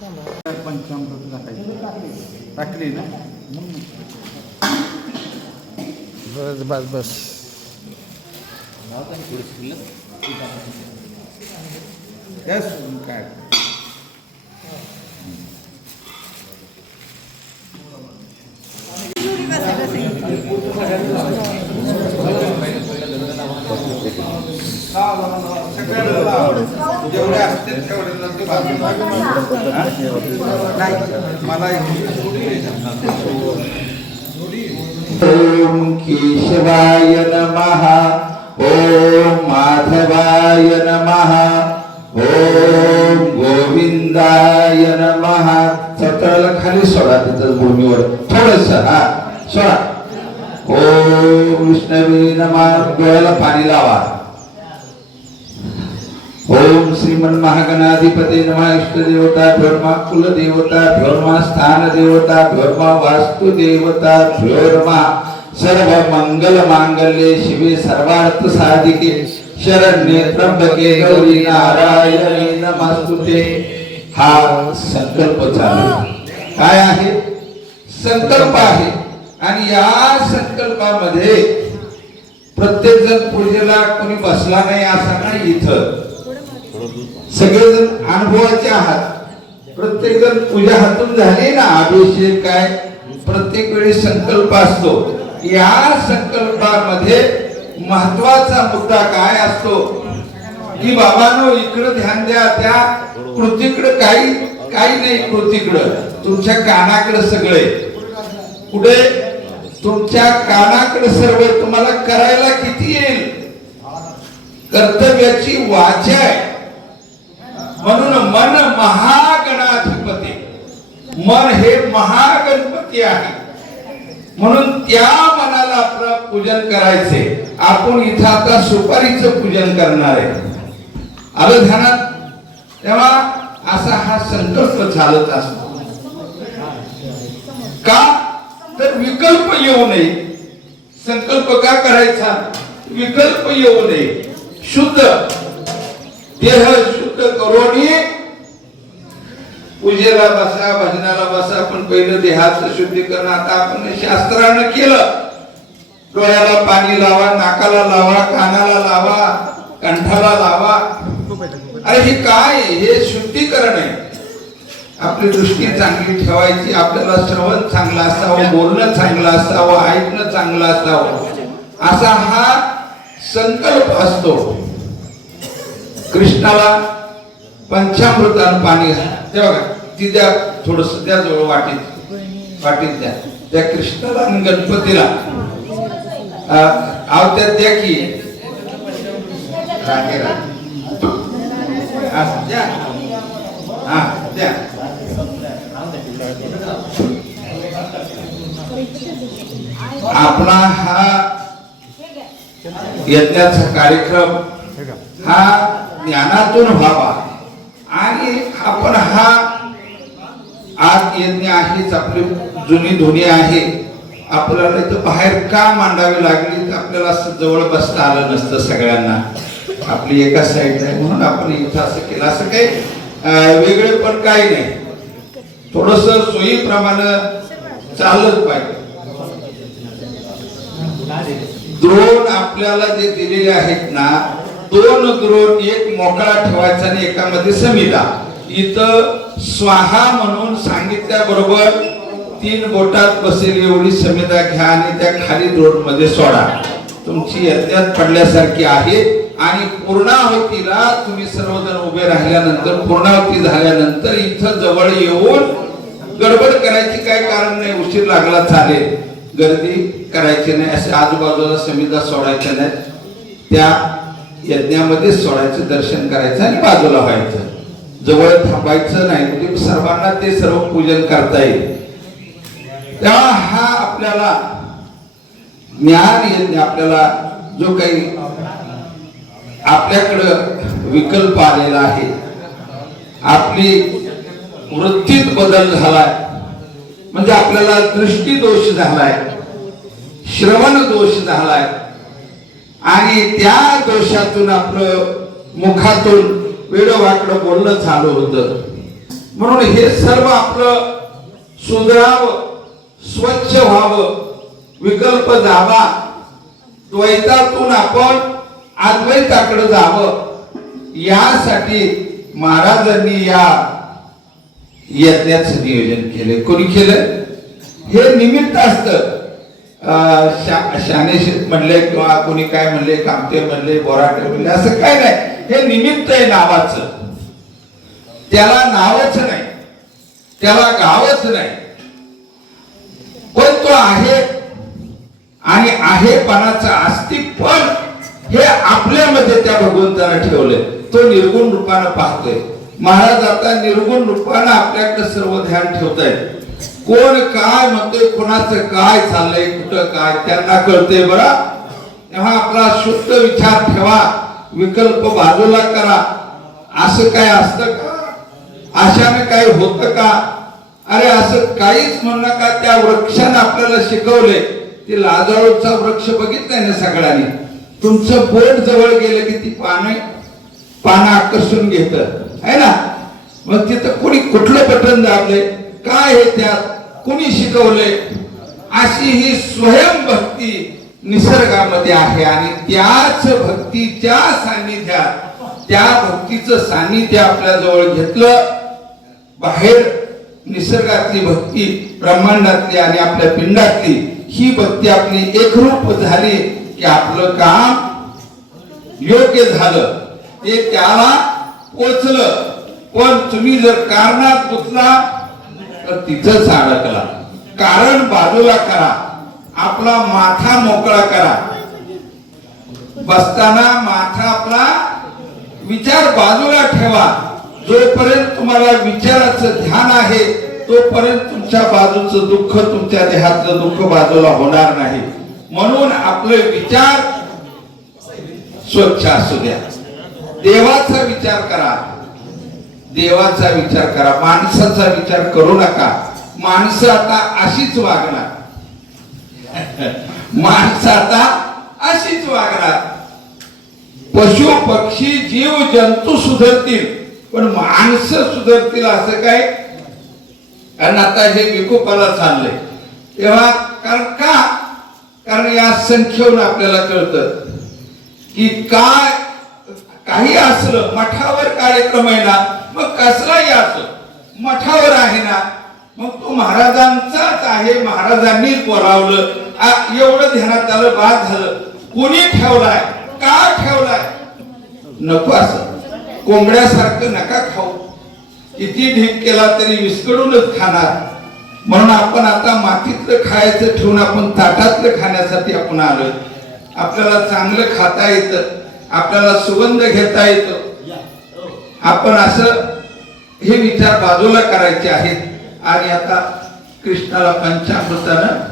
पंचामृत टाकली ना. बस बस बस. काय जेवढे असतील तेवढे मला ओम केशवाय नमः. ओम माधवाय नमः. ओम गोविंदाय नमः. सतराला खाली सोडा तिथं भूमीवर थोडस. हा सोडा. ओम विष्णवे नमः. डोळ्याला पाणी लावा. ओम श्रीमन महागणाधिपती नमः. इष्ट देवता भ्योर्मा कुल देवता भ्योर्मा स्थान देवता भ्योर्मा वास्तु देवता भ्योर्मा सर्व मंगल मांगल्ये शिवे सर्वार्थ साधिके शरण्ये त्र्यंबके गौरी नारायणी नमस्तुते. हा संकल्प झाला. काय आहे? संकल्प आहे. आणि या संकल्पामध्ये प्रत्येक जण पूजेला कोणी बसला नाही असा नाही. इथं सगळेजण अनुभवाचे आहात. प्रत्येक जण पूजा हातून झाली ना. अभिषेक काय प्रत्येक वेळी संकल्प असतो. या संकल्पामध्ये महत्वाचा मुद्दा काय असतो की बाबांनो इकडे ध्यान द्या. त्या कृतीकडे काही नाही. कृतीकडे तुमच्या कानाकडे सगळे. पुढे तुमच्या कानाकडे सर्व. तुम्हाला करायला किती येईल? कर्तव्याची वाचा आहे. म्हणून मन महागणाधिपती. मन हे महागणपती आहे. म्हणून त्या मनाला आपलं पूजन करायचे. आपण इथं आता सुपारीचं पूजन करणार आहे. आलं ध्यानात? तेव्हा असा हा संकल्प चालत असतो. का तर विकल्प येऊ नये. संकल्प का करायचा? विकल्प येऊ नये. शुद्ध देह शुद्ध करून पूजेला बसा, भजनाला बसा. पण पहिलं देहाचं शुद्धीकरण आता आपण शास्त्रानं केलं. डोळ्याला पाणी लावा, नाकाला लावा, कानाला लावा, कंठाला लावा. अरे हे काय? हे शुद्धीकरण आहे. आपली दृष्टी चांगली ठेवायची. आपल्याला श्रवण चांगलं असावं, बोलणं चांगलं असावं, ऐकणं चांगलं असावं. असा हा संकल्प असतो. कृष्णाला पंचामृतानं पाणी ते बघा. ती द्या थोडस. द्या जवळ वाटीत द्या. त्या कृष्णाला आणि गणपतीला आवत्यात द्या की द्या. हा द्या. आपला हा यज्ञाचा कार्यक्रम हा ज्ञानातून व्हावा. आणि आपण हा आज यज्ञ आहेच. आपली जुनी धुनी आहे. आपल्याला इथं बाहेर का मांडावी लागली? तर आपल्याला जवळ बसता आलं नसतं सगळ्यांना. आपली एका साईड आहे म्हणून आपण इथं असं केलं. असं काही वेगळे पण काही नाही. थोडस सोयीप्रमाणे चालत पाहिजे. द्रोण आपल्याला जे दिलेले आहेत ना, 2 द्रोण. एक मोकळा ठेवायचा आणि एकामध्ये समिधा. इथं स्वाहा म्हणून सांगितल्याबरोबर 3 बोटात बसेल एवढी समिधा घ्या आणि त्या खाली द्रोण मध्ये सोडा. तुमची यज्ञात पडल्यासारखी आहे. आणि पूर्णाहुतीला तुम्ही सर्वजण उभे राहिल्यानंतर, पूर्णाहुती झाल्यानंतर इथं जवळ येऊन गडबड करायची काय कारण नाही. उशीर लागला चालेल. गर्दी करायची नाही. असे आजूबाजूला समिधा सोडायच्या नाहीत. त्या यज्ञामध्ये सोडायचं, दर्शन करायचं आणि बाजूला व्हायचं. जवळ थांबायचं नाही. म्हणजे सर्वांना ते सर्व पूजन करता येईल. तेव्हा हा आपल्याला ज्ञान यज्ञ, आपल्याला जो काही आपल्याकडं विकल्प आलेला आहे, आपली वृत्तीत बदल झालाय. म्हणजे आपल्याला दृष्टी दोष झालाय, श्रवण दोष झालाय. आणि त्या दोषातून आपलं मुखातून वेडवाकडं बोलणं चालू होतं. म्हणून हे सर्व आपलं सुधरावं, स्वच्छ व्हावं, विकल्प जावा, द्वैतातून आपण अद्वैताकडे जावं, यासाठी महाराजांनी या यज्ञाचं नियोजन केले. कोणी केलं? हे निमित्त असतं. शानेश म्हणले किंवा कोणी काय म्हणले, कामते म्हणले, बोराटे म्हणले, असं काय नाही. हे निमित्त आहे नावाचं. त्याला नावच नाही, त्याला गावच नाही, पण तो आहे. आणि आहेपणाचं अस्तित्व हे आपल्यामध्ये त्या भगवंताने ठेवलंय. तो निर्गुण रूपानं पाहतोय. महाराज आता निर्गुण रूपानं आपल्याकडे सर्व ध्यान ठेवतायत. कोण काय म्हणतोय, कोणाचं काय चाललंय, कुठं काय त्यांना कळतंय. बरं, तेव्हा आपला शुद्ध विचार ठेवा, विकल्प बाजूला करा. असं काय असतं का? अशाने काय होतं का? अरे असं काहीच म्हणू नका. त्या वृक्षाने आपल्याला शिकवले. ते लाजाळूचा वृक्ष बघितलाय ना सगळ्यांनी. तुमचं बोट जवळ गेलं की ती पानं आकर्षून घेत आहे ना. मग तिथं कोणी कुठलं बटन दाबले, काय हे त्यात कोणी शिकवले? अशी ही स्वयंभक्ती निसर्गामध्ये आहे. आणि त्याच भक्तीच्या सान्निध्यात, त्या भक्तीचं सान्निध्य आपल्या जवळ घेतलं. बाहेर निसर्गातली भक्ती, ब्रह्मांडातली आणि आपल्या पिंडातली ही भक्ती आपली एकरूप झाली की आपलं काम योग्य झालं, ते त्याला पोचलं. पण तुम्ही जर कारणात गुंतला तर तिथंच अडकला. कारण बाजूला करा, आपला माथा मोकळा करा. बसताना माथा आपला विचार बाजूला ठेवा. जोपर्यंत तुम्हाला विचाराचं ध्यान आहे तोपर्यंत तुमच्या बाजूचं दुःख, तुमच्या देहातलं दुःख बाजूला होणार नाही. म्हणून आपले विचार स्वच्छ असू द्या. देवाचा विचार करा, देवाचा विचार करा. माणसाचा विचार करू नका. माणसं आता अशीच वागणार, माणसं आता अशीच वागणार. पशु पक्षी जीव जंतू सुधरतील पण माणसं सुधरतील असं काय? कारण आता हे विकोपाला चाललंय. तेव्हा कारण या संख्येवरून आपल्याला कळतं की काय काही असलं. मठावर कार्यक्रम आहे ना, मग कसलाही असो मठावर आहे ना, मग तो महाराजांचाच आहे, महाराजांनीच बोलावलं, एवढं ध्यानात आलं, बाद झालं. कोणी ठेवलाय, का ठेवलाय? नको असं कोंबड्यासारखं नका खाऊ. किती ढीक केला तरी विस्कडूनच खाणार. म्हणून आपण आता मातीतलं खायचं ठेवून आपण ताटातलं खाण्यासाठी आपण आलोय. आपल्याला चांगलं खाता येतं, आपल्याला सुगंध घेता येतो. आपण असं हे विचार बाजूला करायचे आहेत. आणि आता कृष्णाला पंचामृतानं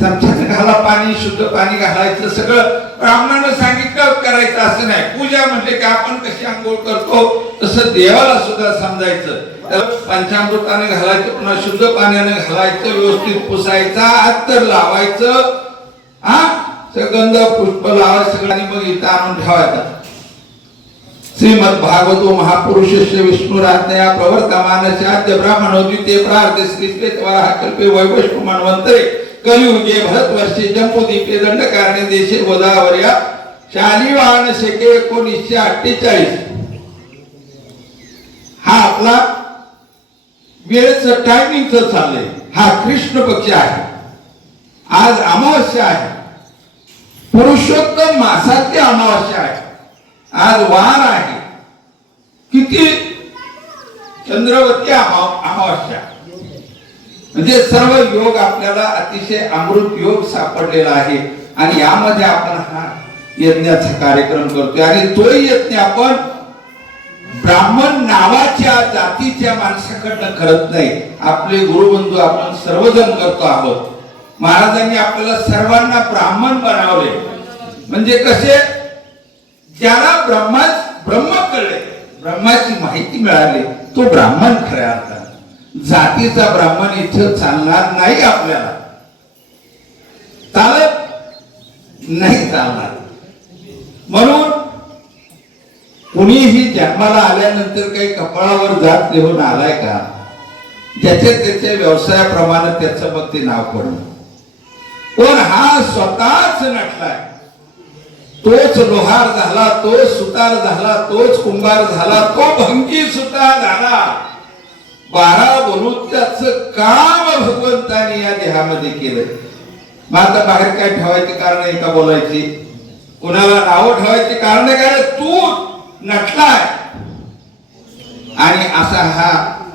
चमच्याने घाला पाणी, शुद्ध पाणी घालायचं. सगळं ब्राह्मणानं सांगितलं करायचं असं नाही. पूजा म्हटले की आपण कशी आंघोळ करतो तसं देवाला सुद्धा समजायचं. पंचामृताने घालायचं, पुन्हा शुद्ध पाण्याने घालायचं, व्यवस्थित पुसायचा, अत्तर लावायचं, सुगंध पुष्प लावायचं सगळ्यांनी. मग इथं आणून ठेवायचा. श्रीमद भागवतो महापुरुषस्य विष्णुराज्ञया प्रवर्तमानस्य आद्य ब्राह्मणो द्वितीय प्रार्थे श्रीश्वेतवराह कल्पे वैवस्वत मन्वन्तरे कलियुगे भरतवर्षे जम्बूद्वीपे दंडकारण्य देशे गोदावर्या शालिवाहन शके 1948. हा आपला वेळेचं टायमिंगचं चाललंय. हा कृष्ण पक्ष आहे. आज अमावस्या आहे, पुरुषोत्तम मासातली अमावस्या आहे. आज वार आहे. किती चंद्रवती अमावस्या. म्हणजे सर्व योग आपल्याला अतिशय अमृत योग सापडलेला आहे. आणि यामध्ये आपण हा यज्ञाचा कार्यक्रम करतोय. आणि तो यज्ञ आपण ब्राह्मण नावाच्या जातीच्या माणसाकडनं करत नाही. आपले गुरुबंधू आपण सर्वजण करतो आहोत. महाराजांनी आपल्याला सर्वांना ब्राह्मण बनवले. म्हणजे कसे? ज्याला ब्रह्म कळले, ब्रह्माची माहिती मिळाली, तो ब्राह्मण खऱ्या अर्थाने. जातीचा ब्राह्मण इथं चालणार नाही. आपल्याला चालत नाही, चालणार. म्हणून कुणीही जन्माला आल्यानंतर काही कपाळावर जात लिहून आलाय का? ज्याच्या त्याच्या व्यवसायाप्रमाणे त्याचं मग ते नाव पडलं. पण हा स्वतःच नटलाय. तोच लोहार झाला, तोच सुतार झाला, तोच कुंभार झाला, तो भंगी सुतार झाला. 12 बलुत्याचं काम भगवंताने या देहामध्ये केलं. मग आता बाहेर काय ठेवायची कारण आहे का बोलायची? कुणाला नाव ठेवायची कारण काय? तू नटलाय. आणि असा हा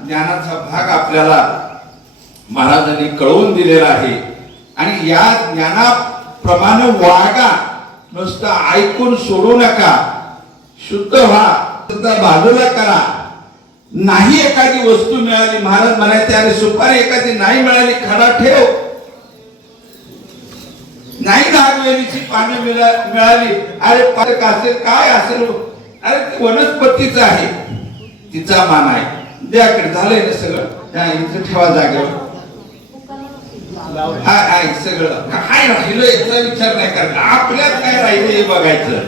ज्ञानाचा भाग आपल्याला महाराजांनी कळवून दिलेला आहे. आणि या ज्ञानाप्रमाणे वागा, नुसतं ऐकून सोडू नका. शुद्ध व्हा, बाजूला करा. नाही एखादी वस्तू मिळाली, महाराज म्हणायचे अरे सुपारी एखादी नाही मिळाली, खडा ठेव. नाही नागवेलीची पाने मिळाली, अरे कासेल काय असेल, अरे ती वनस्पतीच आहे, तिचा मान आहे. द्याकडे झालंय ना सगळं, इथं ठेवा जागेवर. सगळं काय राहिलं याचा विचार नाही करायचा. आपल्यात काय राहिलं हे बघायचं.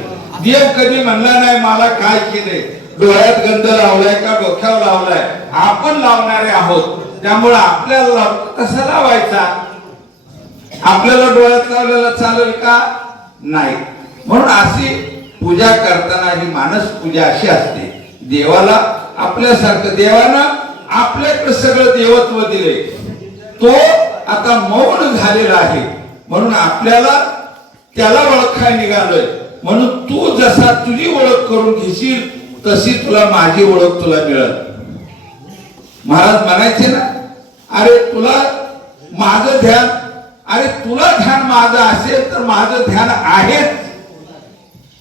देव कधी म्हणला नाही मला काय केलंय, डोळ्यात गंध लावलाय का डोक्यावर लावलाय, आपण लावणारे आहोत. त्यामुळे आपल्याला कसा लावायचा? आपल्याला डोळ्यात लावलेला चालेल का? नाही. म्हणून अशी पूजा करताना ही मानस पूजा अशी असते. देवाला आपल्यासारखं, देवानं आपल्याकडे सगळं देवत्व दिले, तो आता मौन झालेला आहे. म्हणून आपल्याला त्याला ओळखाय निघालोय. म्हणून तू जसा तुझी ओळख करून घेशील तशी तुला माझी ओळख तुला मिळेल. महाराज म्हणायचे ना, अरे तुला माझं ध्यान, अरे तुला ध्यान माझं असेल तर माझं ध्यान आहेच,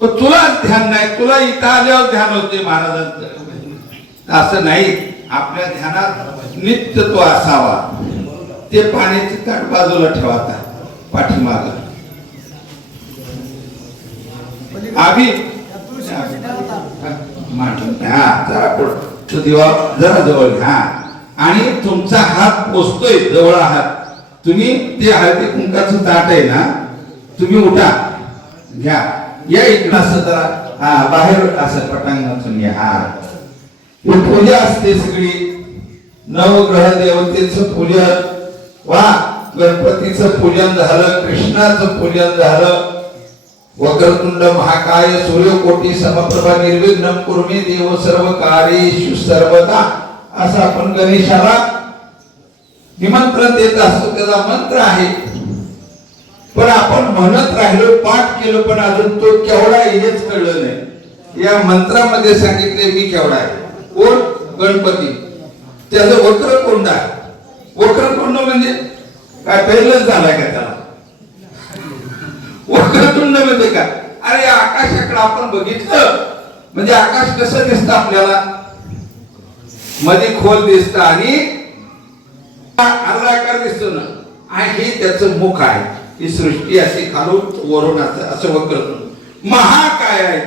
पण तुला ध्यान नाही. तुला इथं आल्यावर ध्यान होते महाराजांचं. असं नाही. आपल्या ध्यानात नित्य तो असावा. ते पाण्याची ताट बाजूला ठेवाता पाठीमाग. आम्ही जरा जवळ घ्या आणि तुमचा हात पोचतोय जवळ आहात तुम्ही. ते हळदी कुंकाचं ताट आहे ना, तुम्ही उठा घ्या. या इकडं असं जरा बाहेर असं पटांगणातून या. ही पूजा असते सगळी. नवग्रह देवतेचं पूजन, वा गणपतीचं पूजन झालं, कृष्णाचं पूजन झालं. वक्रतुंड महाकाय सूर्यकोटी समप्रभा निर्विघ्नं कुर्मे देव सर्व कार्येषु सर्वदा, असं आपण गणेशाला निमंत्रण देत असतो. त्याचा मंत्र आहे. पण आपण म्हणत राहिलो, पाठ केलं, पण अजून तो केवढा हेच कळलं नाही. या मंत्रामध्ये सांगितले मी केवढा आहे. कोण? गणपती. त्याचं वक्रकुंड आहे. वक्रकुंड म्हणजे काय पहिलंच झालाय का त्याला? वक्रतुंड म्हणजे काय? अरे आकाशाकडे आपण बघितलं म्हणजे आकाश कसं दिसतं आपल्याला? मध्ये खोल दिसतं आणि आकार दिसतो ना. आणि हे त्याचं मुख आहे. ही सृष्टी अशी खालून वरून असं वक्रतुंड. महाकाय आहे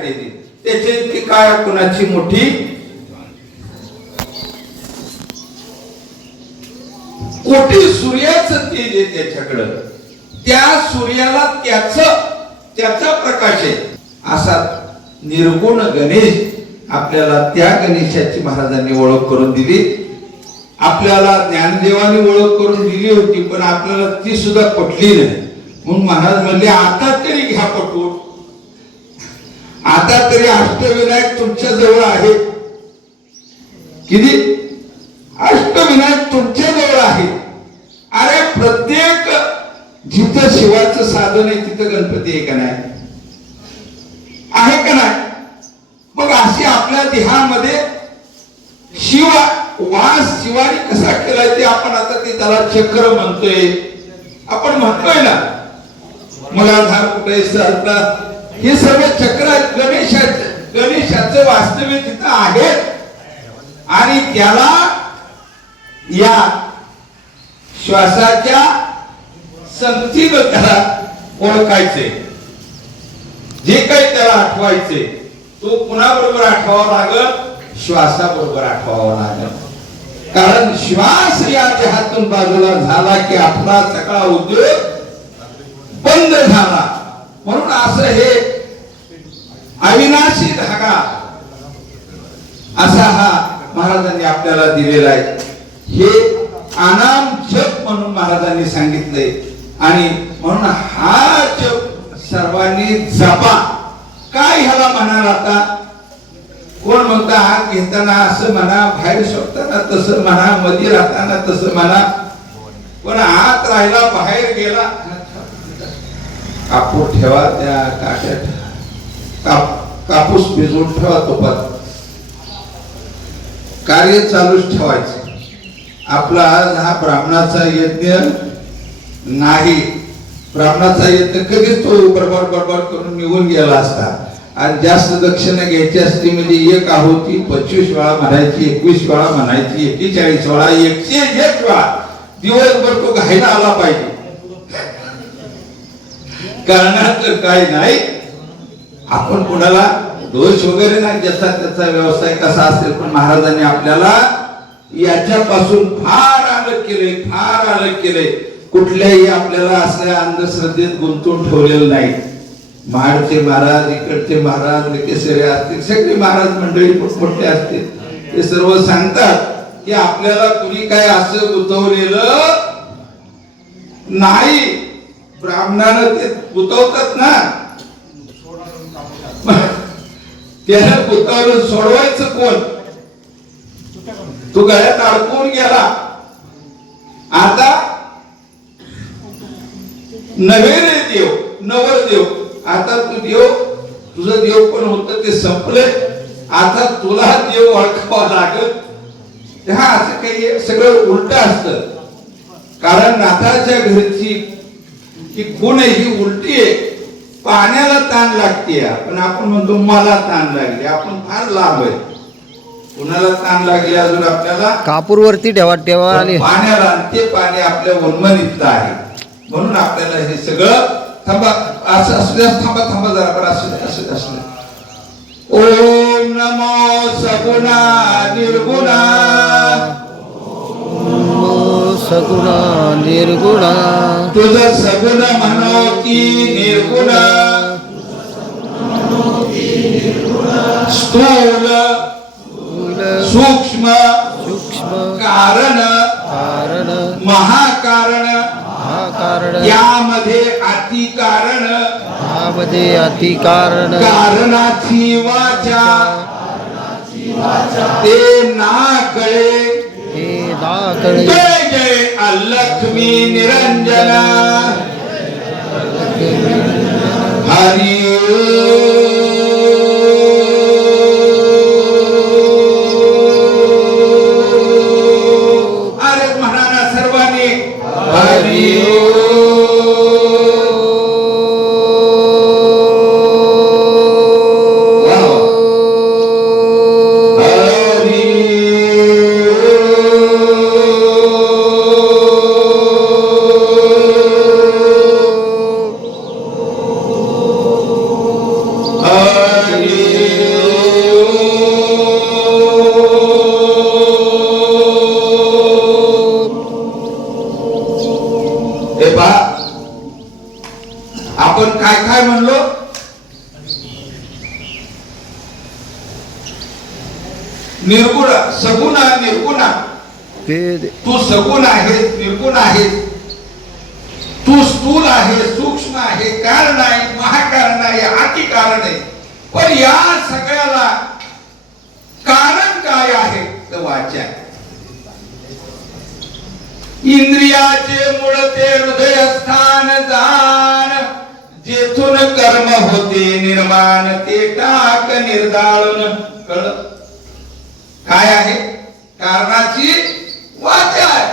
त्याची इतकी काय कुणाची मोठी. कोटी सूर्याचं तेज आहे त्याच्याकडं. त्या सूर्याला त्याचा प्रकाश आहे. असा निर्गुण गणेश आपल्याला, त्या गणेशाची महाराजांनी ओळख करून दिली. आपल्याला ज्ञानदेवानी ओळख करून दिली होती, पण आपल्याला ती सुद्धा पटली नाही. म्हणून महाराज म्हणले आता तरी घ्या पटवून. आता तरी अष्टविनायक तुमच्या जवळ आहे. किती? अष्टविनायक तुमच्या जवळ आहे. अरे प्रत्येक जिथं शिवाचं साधन आहे तिथं गणपती आहे का नाही? आहे का नाही? मग अशी आपल्या देहामध्ये शिव वास शिवानी कसा केलाय ते आपण आता ते त्याला चक्र म्हणतोय. आपण म्हणतोय ना मुलाधार कुठे सरता, हे सर्व चक्र गणेशाचं वास्तव्य तिथं आहे. आणि त्याला या श्वासाच्या संगतीनं त्याला ओळखायचे. जे काही त्याला आठवायचे तो कुणाबरोबर आठवावा लागल? श्वासाबरोबर आठवावा लागल. कारण श्वास या देहातून बाजूला झाला की आपला सगळा उद्योग बंद झाला. म्हणून असं हे अविनाशी धागा असा हा महाराजांनी आपल्याला दिलेला आहे. हे अनाम जप म्हणून महाराजांनी सांगितलंय आणि म्हणून हा जप सर्वांनी जपा. काय ह्याला म्हणाल आता? कोण म्हणता हात घेताना असं म्हणा, बाहेर शोधताना तसं म्हणा, मध्ये राहताना तसं म्हणा. पण हात राहिला बाहेर गेला, कापूर ठेवा, त्या काट्यात कापूस भिजवून ठेवा तुपात. कार्य चालूच ठेवायचं. आपला आज हा ब्राह्मणाचा यज्ञ नाही. ब्राह्मणाचा यज्ञ कधीच तो बरोबर करून निघून गेला असता. आणि जास्त दक्षिणा घ्यायची असती म्हणजे एक आहुती 25 वेळा म्हणायची, 21 वेळा म्हणायची, 41 वेळा, 101 वेळा दिवसभर तो घायला आला पाहिजे. करण्याचं काही नाही. आपण कुणाला दोष वगैरे नाही, ज्याचा त्याचा व्यवसाय कसा असेल, पण महाराजांनी आपल्याला याच्यापासून फार अलग केले, फार अलग केले. कुठल्याही आपल्याला असल्या अंधश्रद्धेत गुंतवून ठेवलेलं नाही. महाडचे महाराज, इकडचे महाराज, केसरे असतील, सगळे महाराज मंडळी मोठमोठे असतील, ते सर्व सांगतात की आपल्याला कुणी काय असं गुंतवलेलं नाही. ब्राह्मणानं ते गुंतवतात ना, त्याला गुंतवलं सोडवायचं कोण? तू गळ्यात अडकून गेला. आता नवे रे देव, नवरदेव. आता तू देव, तुझं देव पण होतं ते संपले. आता तुला देव ओळखावा लागत. हा असं काही सगळं उलट असतं. कारण नाथाच्या घरची ही खूण ही उलटी आहे. पाण्याला ताण लागते, पण आपण म्हणतो मला ताण लागली. आपण फार लांब आहे. कुणाला ताण लागली अजून आपल्याला? कापूर वरती ठेवा आले पाण्याला. ते पाणी आपल्या उन्मनीतलं आहे. म्हणून आपल्याला हे सगळं थांबा, असं असल्या थांबा जरा, पण असं असलं. ओम नमो सगुणा निर्गुणा, सगुणा निर्गुणा. तुझं सगुण म्हणो की निर्गुण, स्थूल सूक्ष्म कारण महाकारण, यामध्ये अतिकारण, कारणाची वाचा ते ना कळे. जय जय अलक्ष्मी निरंजन हरि. अरे म्हणाना सर्वांनी हरि. आपण काय काय म्हणलो? निर्गुण, सगुण, निर्गुण. तू सगुण आहेस, निर्गुण आहेस. तू स्थूल आहे, सूक्ष्म आहे, कारण आहे, महाकारण आहे, अतिकारण आहे. पण या सगळ्याला कारण काय आहे? तर वाचा. इंद्रियाचे मूळ ते हृदयस्थान जाण, जेथून कर्म होते निर्माण, ते टाक निर्दाळून. कळलं काय आहे? कारणाची वाचा आहे.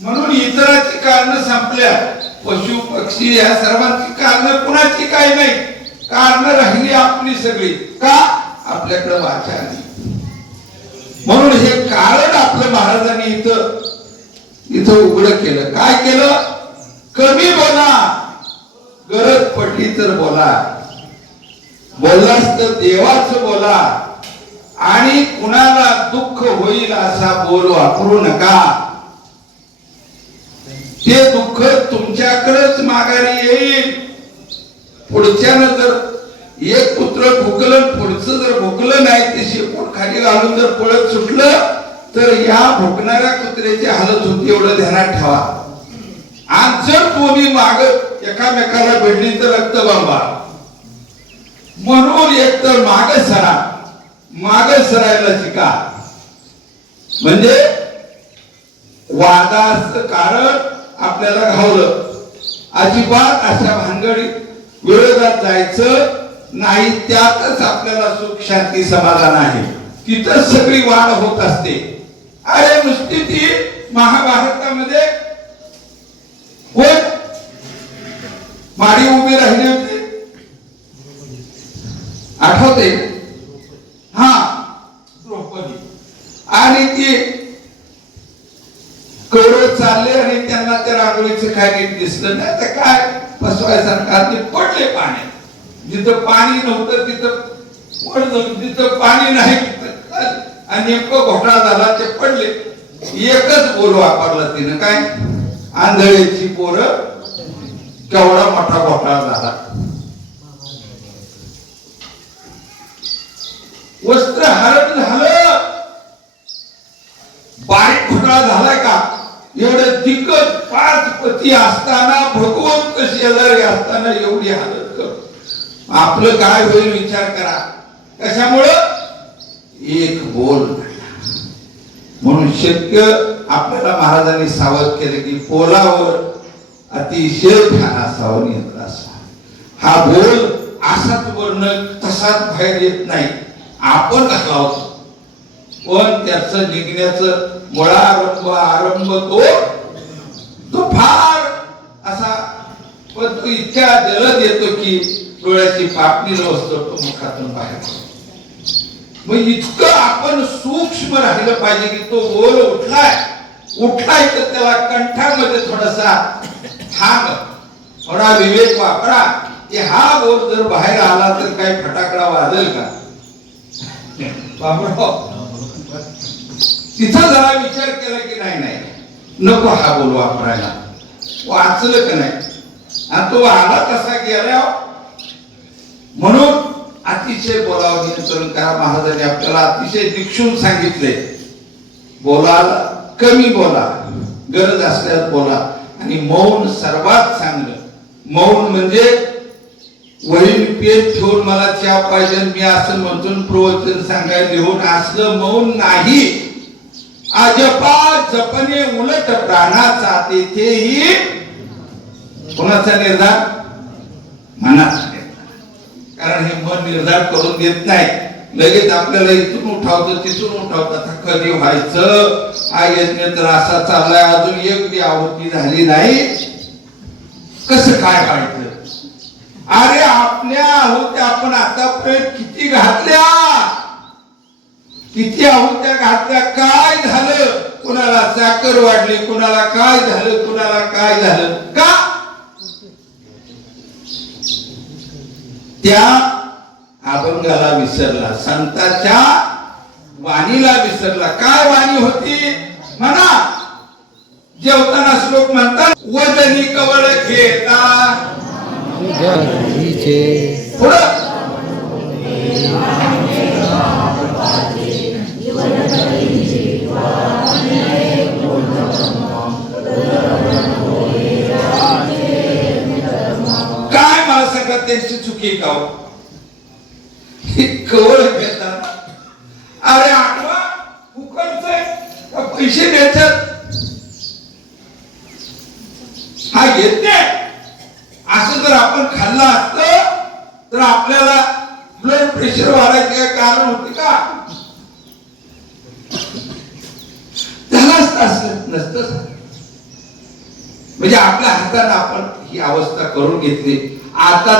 म्हणून इतराची कारण संपल्या. पशु पक्षी या सर्वांची कारण कुणाची काही नाही. कारण राहिली आपली सगळी. का? आपल्याकडे वाचा आली. म्हणून हे कारण आपल्या महाराजांनी इथं उघड केलं. काय केलं? कमी बोला, गरज पडली तर बोला, बोललास तर देवाचं बोला. आणि कुणाला दुःख होईल असा बोल वापरू नका. ते दुःख तुमच्याकडेच माघारी येईल. पुढच्यानं जर एक पुत्र भुकलं पुढचं जर भुकलं नाही ते शेपूट खाली घालून जर पळत सुटलं तर या भुकणाऱ्या कुत्र्याची हालत होती, एवढं ध्यानात ठेवा. आज जर दोन्ही माग एकामेकाला भिडली तर रक्तबंबा. म्हणून एक तर माग सरायला शिका. म्हणजे वादाचं कारण आपल्याला घावलं, अजिबात अशा भानगडीत विरोधात जायचं नाही. त्यातच आपल्याला सुख शांती समाधान आहे, तिथंच सगळी वाढ होत असते. अरे नुसती ती महाभारतामध्ये कोण माडी उभी राहिली होती आठवते? हा, द्रौपदी. आणि ती कौरव चालले आणि त्यांना त्या रांगोळीचं काय नीट दिसलं नाही, तर काय फसवायसारखा ते पडले पाण्यात. जिथं पाणी नव्हतं तिथं पडलं, जिथं पाणी नाही आणि नेमकं घोटाळा झाला, ते पडले. एकच बोल वापरला तिनं, काय? आंधळीची पोरं. केवढा मोठा घोटाळा झाला. वस्त्र हरण झालं, बारीक घोटाळा झालाय का? एवढं दिग्गज 5 पती असताना, भगवंत शेजारी असताना एवढी हालत कर. आपलं काय होईल विचार करा. कशामुळं? एक बोल. म्हणून शक्य आपल्याला महाराजांनी सावध केले की बोलावर अतिशय ध्यान असावं, नियंत्रण असावं. हा बोल असाच वर्ण तसाच बाहेर येत नाही, आपण कसला होतो. पण त्याचं निघण्याचं आरंभ तो फार असा, पण तो इतक्या जलद येतो की डोळ्याची पापणी नसतो, तो मुखातून बाहेर पडतो. मग इतकं आपण सूक्ष्म राहिलं पाहिजे की तो बोल उठलाय तर त्याला कंठामध्ये थोडासा थांब, थोडा विवेक वापरा की हा बोल जर बाहेर आला तर काही फटाकडा वाजेल का? तिथं जरा विचार केला की नाही नको हा बोल वापरायला, वाचलं का नाही. आणि तो आला तसा गेला. म्हणून अतिशय बोलावं नियंत्रण करा. महाराजांनी आपल्याला अतिशय दिक्षून सांगितले, बोलायला कमी बोला, गरज असल्यास बोला. आणि मौन सर्वात चांगलं. मौन म्हणजे वहीन पेन ठेवून मला चहा पाहिजे मी असं म्हणून प्रवचन सांगायला लिहून असलं मौन नाही. अजपा जपणे उलट प्राणाचा, तेथेही कोणाचा निर्धार? मनाचा. कारण हे मन निर्धार करून देत नाही. लगेच आपल्याला इथून उठावतं तिथून उठावतं. कधी व्हायचं? हा यज्ञ तर असा चाललाय, अजून एक बी आहुती झाली नाही, कसं काय व्हायचं? अरे आपल्या आहुत्या आपण आतापर्यंत किती घातल्या, किती आहुत्या घातल्या, काय झालं? कुणाला साखर वाढली, कुणाला काय झालं, कुणाला काय झालं? का? त्या अभंगाला विसरला, संतांच्या वाणीला विसरला. काय वाणी होती म्हणा? जेवताना श्लोक म्हणतात, वदनी कवळ घेता पुढं काय मला सगळं त्यांची चुकी का? कवळ घेतात. अरे आठवा फुकटचं का पैसे द्यायच्यात? हा घेत नाही. असं जर आपण खाल्लं असतं तर आपल्याला ब्लड प्रेशर वाढायचे कारण होते का? त्यालाच असं नसतं. म्हणजे आपल्या हाताने आपण ही अवस्था करून घेतली. आता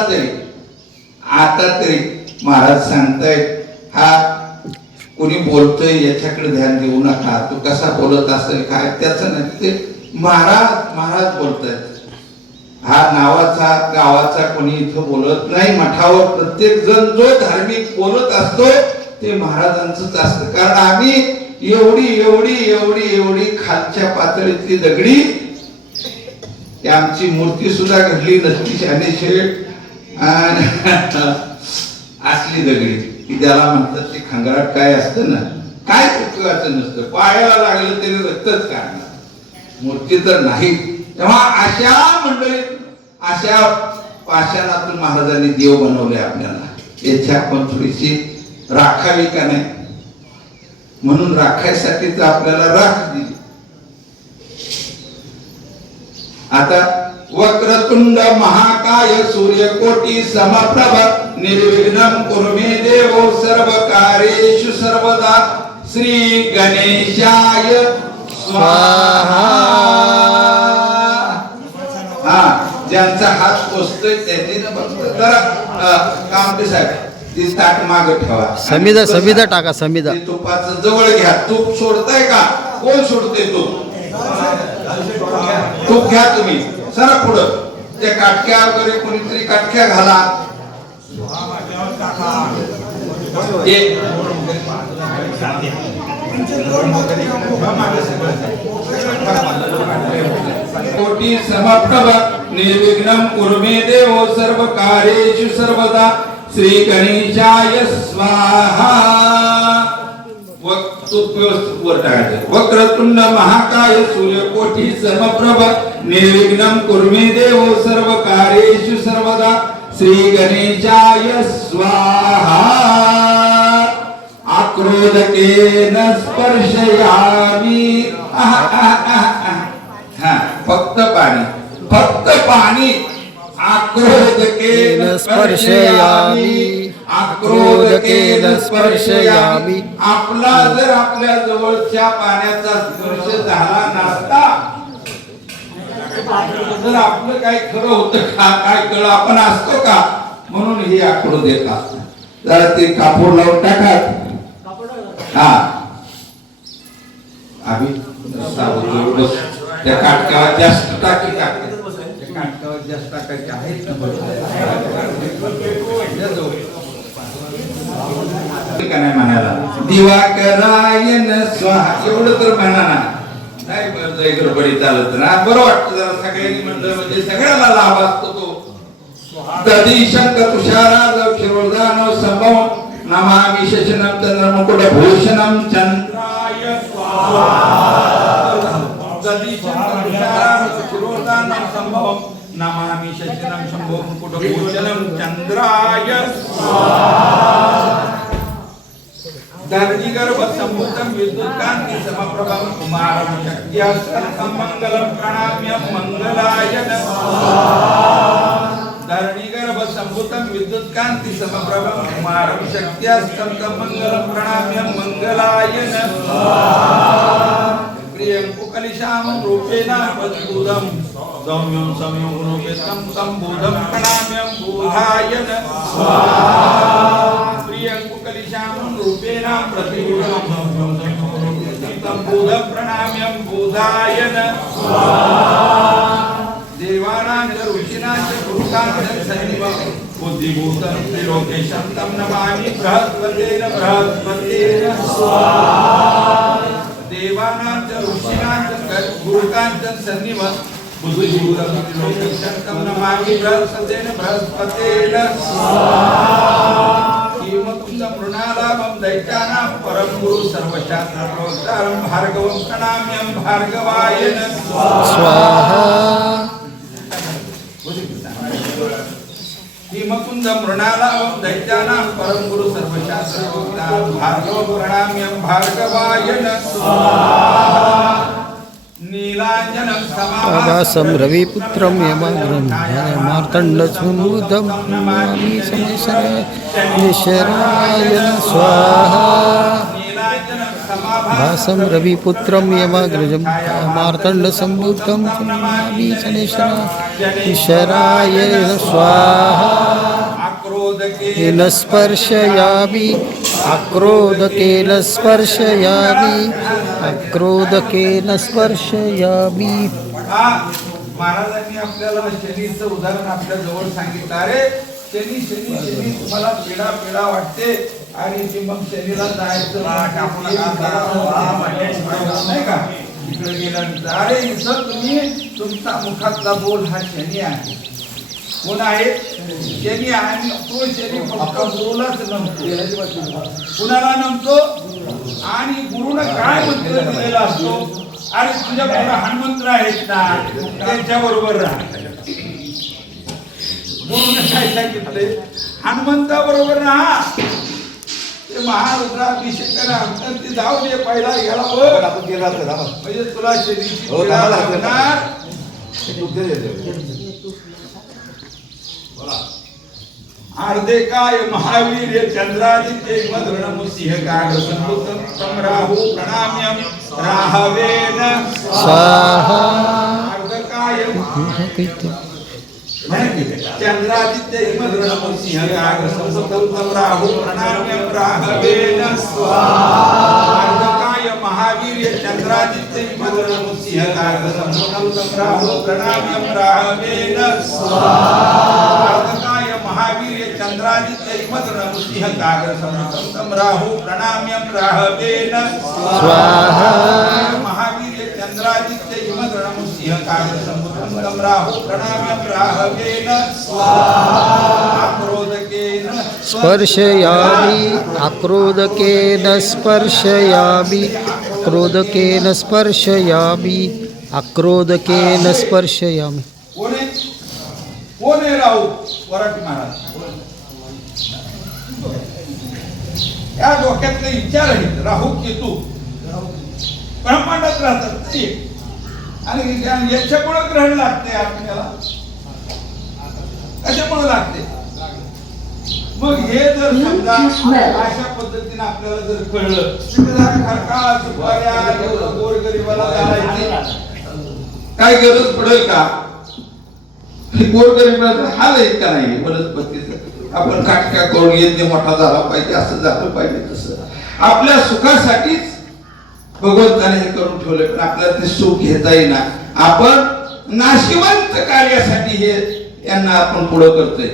तरी महाराज सांगतायत, हा कोणी बोलतोय याच्याकडे ध्यान देऊ नका, तो कसा बोलत असेल काय त्याचं नाही, ते महाराज बोलतायत. हा नावाचा गावाचा कोणी इथं बोलत नाही. मठावर प्रत्येक जण जो धार्मिक बोलत असतो ते महाराजांचंच असतं. कारण आम्ही एवढी खालच्या पातळीतली दगडी, आमची मूर्ती सुद्धा घडली नसती. शाने शेठ असली असली दगडी की त्याला म्हणतात ते खंगराट काय असतं ना, काय उपयोगाचं नसतं, पायाला लागलं तरी रक्तच काढणार, मूर्ती तर नाही. तेव्हा अशा मंडळीत अशा पाषाणातून महाराजांनी देव बनवले आपल्याला, याची आपण थोडीशी राखावी का नाही, म्हणून राखायसाठीच आपल्याला राख दिली. आता वक्रतुंड महाकाय सूर्यकोटी समप्रभ निर्विघ्नं कुरु मे देवो सर्व कार्येषु सर्वदा श्री गणेशाय स्वाहा. ज्यांचा हात पोचतोय त्यांनी ना फक्त जरा कामटे साहेब ती ताट मागे ठेवा, समिधा टाका, समिधा तुपाचं जवळ घ्या. तूप सोडताय का? कोण सोडते तूप? तूप घ्या तुम्ही, सरा पुढं. त्या काटक्या वगैरे कोणीतरी काटक्या घाला. कोटी समप्रभ निर्विघ्नं कुरु मे देवो सर्व कार्येषु सर्वदा श्री गणेशाय स्वाहा. वक्रतुंड महाकाय सूर्यकोटी समप्रभ निर्विघ्नं कुरु मे देवो सर्व कार्येषु सर्वदा श्री गणेशाय स्वाहा. आक्रोधकेन स्पर्शयामि. फक्त पाणी, फक्त पाणी. आक्रोधकेन स्पर्शयामि, आक्रोधकेन स्पर्शयामि. आपला जर आपल्या जवळच्या पाण्याचा स्पर्श झाला नसता तर आपलं काय खरं होतं का? काय कळ आपण असतो का? म्हणून हे आकडो देतात. जरा ते कापूर लावून टाका. हा आम्ही त्या काटकावर जास्त टाकी टाकते, त्या काटकावर जास्त टाकायचे आहेत ना. नाही म्हणायला दिवाकरायन स्वाहा एवढं तर म्हणा ना, नाही गडबडी चालत ना, बरं वाटतं जरा सगळ्यांनी म्हणलं म्हणजे सगळ्याला लाभ असतो तो. तदी शंक तुषारा क्षीरोदानव संभव नमामि शशनं चंद्रमुकुट भूषणं चंद्राय स्वाहा. तदी शंक तुषारा क्षीरोदानव संभव नमामि शशनं शंभो मुकुट भूषणं चंद्राय स्वाहा. धरणीगर्भ संभूतं विद्युत्कांति समप्रभं कुमारं शक्त्यास्तं मंगलं प्रणम्यं मंगलाय नमः. धरणीगर्भ संभूतं विद्युत्कांति समप्रभं कुमारं शक्त्यास्तं मंगलं प्रणम्यं मंगलाय नमः. प्रियं कुकलिशामं रूपेण मद्भुतं सौम्यं सम्यं रूपेतं संबुधं प्रणम्यं बुधाय नमः. प्रियं कुकलिशामं रूपेण प्रतिबुधं संबुधं प्रणम्यं बुधाय नमः. देवानां च ऋषीणां च पुरुषाणां च सन्निभं बुद्धिभूतं त्रिलोकेशं तं नमामि बृहस्पतेन बृहस्पतेन स्वाहा. देवानां च ऋषीणां च गुरुकां च सन्निभं बुद्धिभूतं त्रिलोकेशं तं नमामि बृहस्पतेन बृहस्पतेन स्वाहा. हिमकुंडं मृणालाभं दैत्यानां परं गुरु सर्वशास्त्र प्रोक्तारं भार्गवं प्रणम्यं भार्गवाय स्वाहा. हिमकुंड मृणालाभं दैत्यानां परं गुरु सर्वशास्त्र प्रोक्तारं भार्गवं प्रणम्यं भार्गवाय स्वाहा. नीलांजनं समाभासं रविपुत्रं यमाग्रं मार्तण्डसंभूतं नमामि शनेश्वराय स्वाहा. भासं रविपुत्रं यमाग्रजं मार्तण्डसंभूतं नमामि शनेश्वराय स्वाहा. आक्रोधकेन स्पर्शयामि, आक्रोधकेन स्पर्शयामि, आक्रोधकेन स्पर्शयामि. महाराजांनी आपल्याला शनीचं उदाहरण आपल्या जवळ सांगितलं. अरे शनी शनी शनी तुम्हाला पीडा पीडा वाटते आणि ती मग शनीला जायचं नाही का, इकडे गेल्यानंतर अरे इथं तुम्ही तुमचा मुखातला बोल हा शनी आहे. कोण आहे शनी आणि तो शनी फक्त गुरुलाच नमतो कुणाला नमतो आणि गुरुनं काय मंत्र दिलेला असतो अरे तुझ्या बरोबर हनुमंत्र आहेत ना त्यांच्या बरोबर राहा गुरुनं काय सांगितलंय हनुमंता बरोबर राहा ते महारुद्राभिषेक करा तर ते जाऊ दे पहिला याला बघ म्हणजे तुला शरीची पीडा लागणार अर्धे काय महावीर चंद्रादित्य मधुरण सिंह काग संभूतम राहू प्रणाम्यम राहवेन स्वाहा अर्ध काय चंद्रादित्य मधुरण सिंह काग संभूतम राहू प्रणाम्यम राहवेन स्वाहा अर्ध काय महावीर चंद्रादित्य मधुरण सिंह काग संभूतम राहू प्रणाम्यम राहवेन स्वाहा अर्ध काय महावीर चंद्रादित्य मधुरण सिंह काग संभूतम राहू प्रणाम्यम राहवेन स्वाहा महावीर चंद्रादित्य मधुरण सिंह काग संभूतम राहू प्रणाम्यम राहवेन स्वाहा क्रोधकेन स्पर्शयामि आक्रोदकेन स्पर्शयामि क्रोधकेन स्पर्शयामि आक्रोदकेन स्पर्शयामि कोण आहे राहू वराठी महाराज या डोक्यातले विचार आहेत राहू केतू ब्रह्मांडात राहतात ते आणि याच्यामुळे ग्रहण लागते आपल्याला कशामुळे लागते मग हे जर समजा अशा पद्धतीने आपल्याला जर कळलं खरका सुपाऱ्या गोरगरिबाला घालायची काय गरज पडेल का गोरगरिबाचा हाल आहेत का नाही वनस्पतीचं आपण काटका करून यज्ञ मोठा झाला पाहिजे असं झालं पाहिजे तसं आपल्या सुखासाठीच भगवंताने हे करून ठेवले पण आपल्याला ते सुख घेता येईना आपण नाशिवंत कार्यासाठी हे यांना आपण पुढं करतोय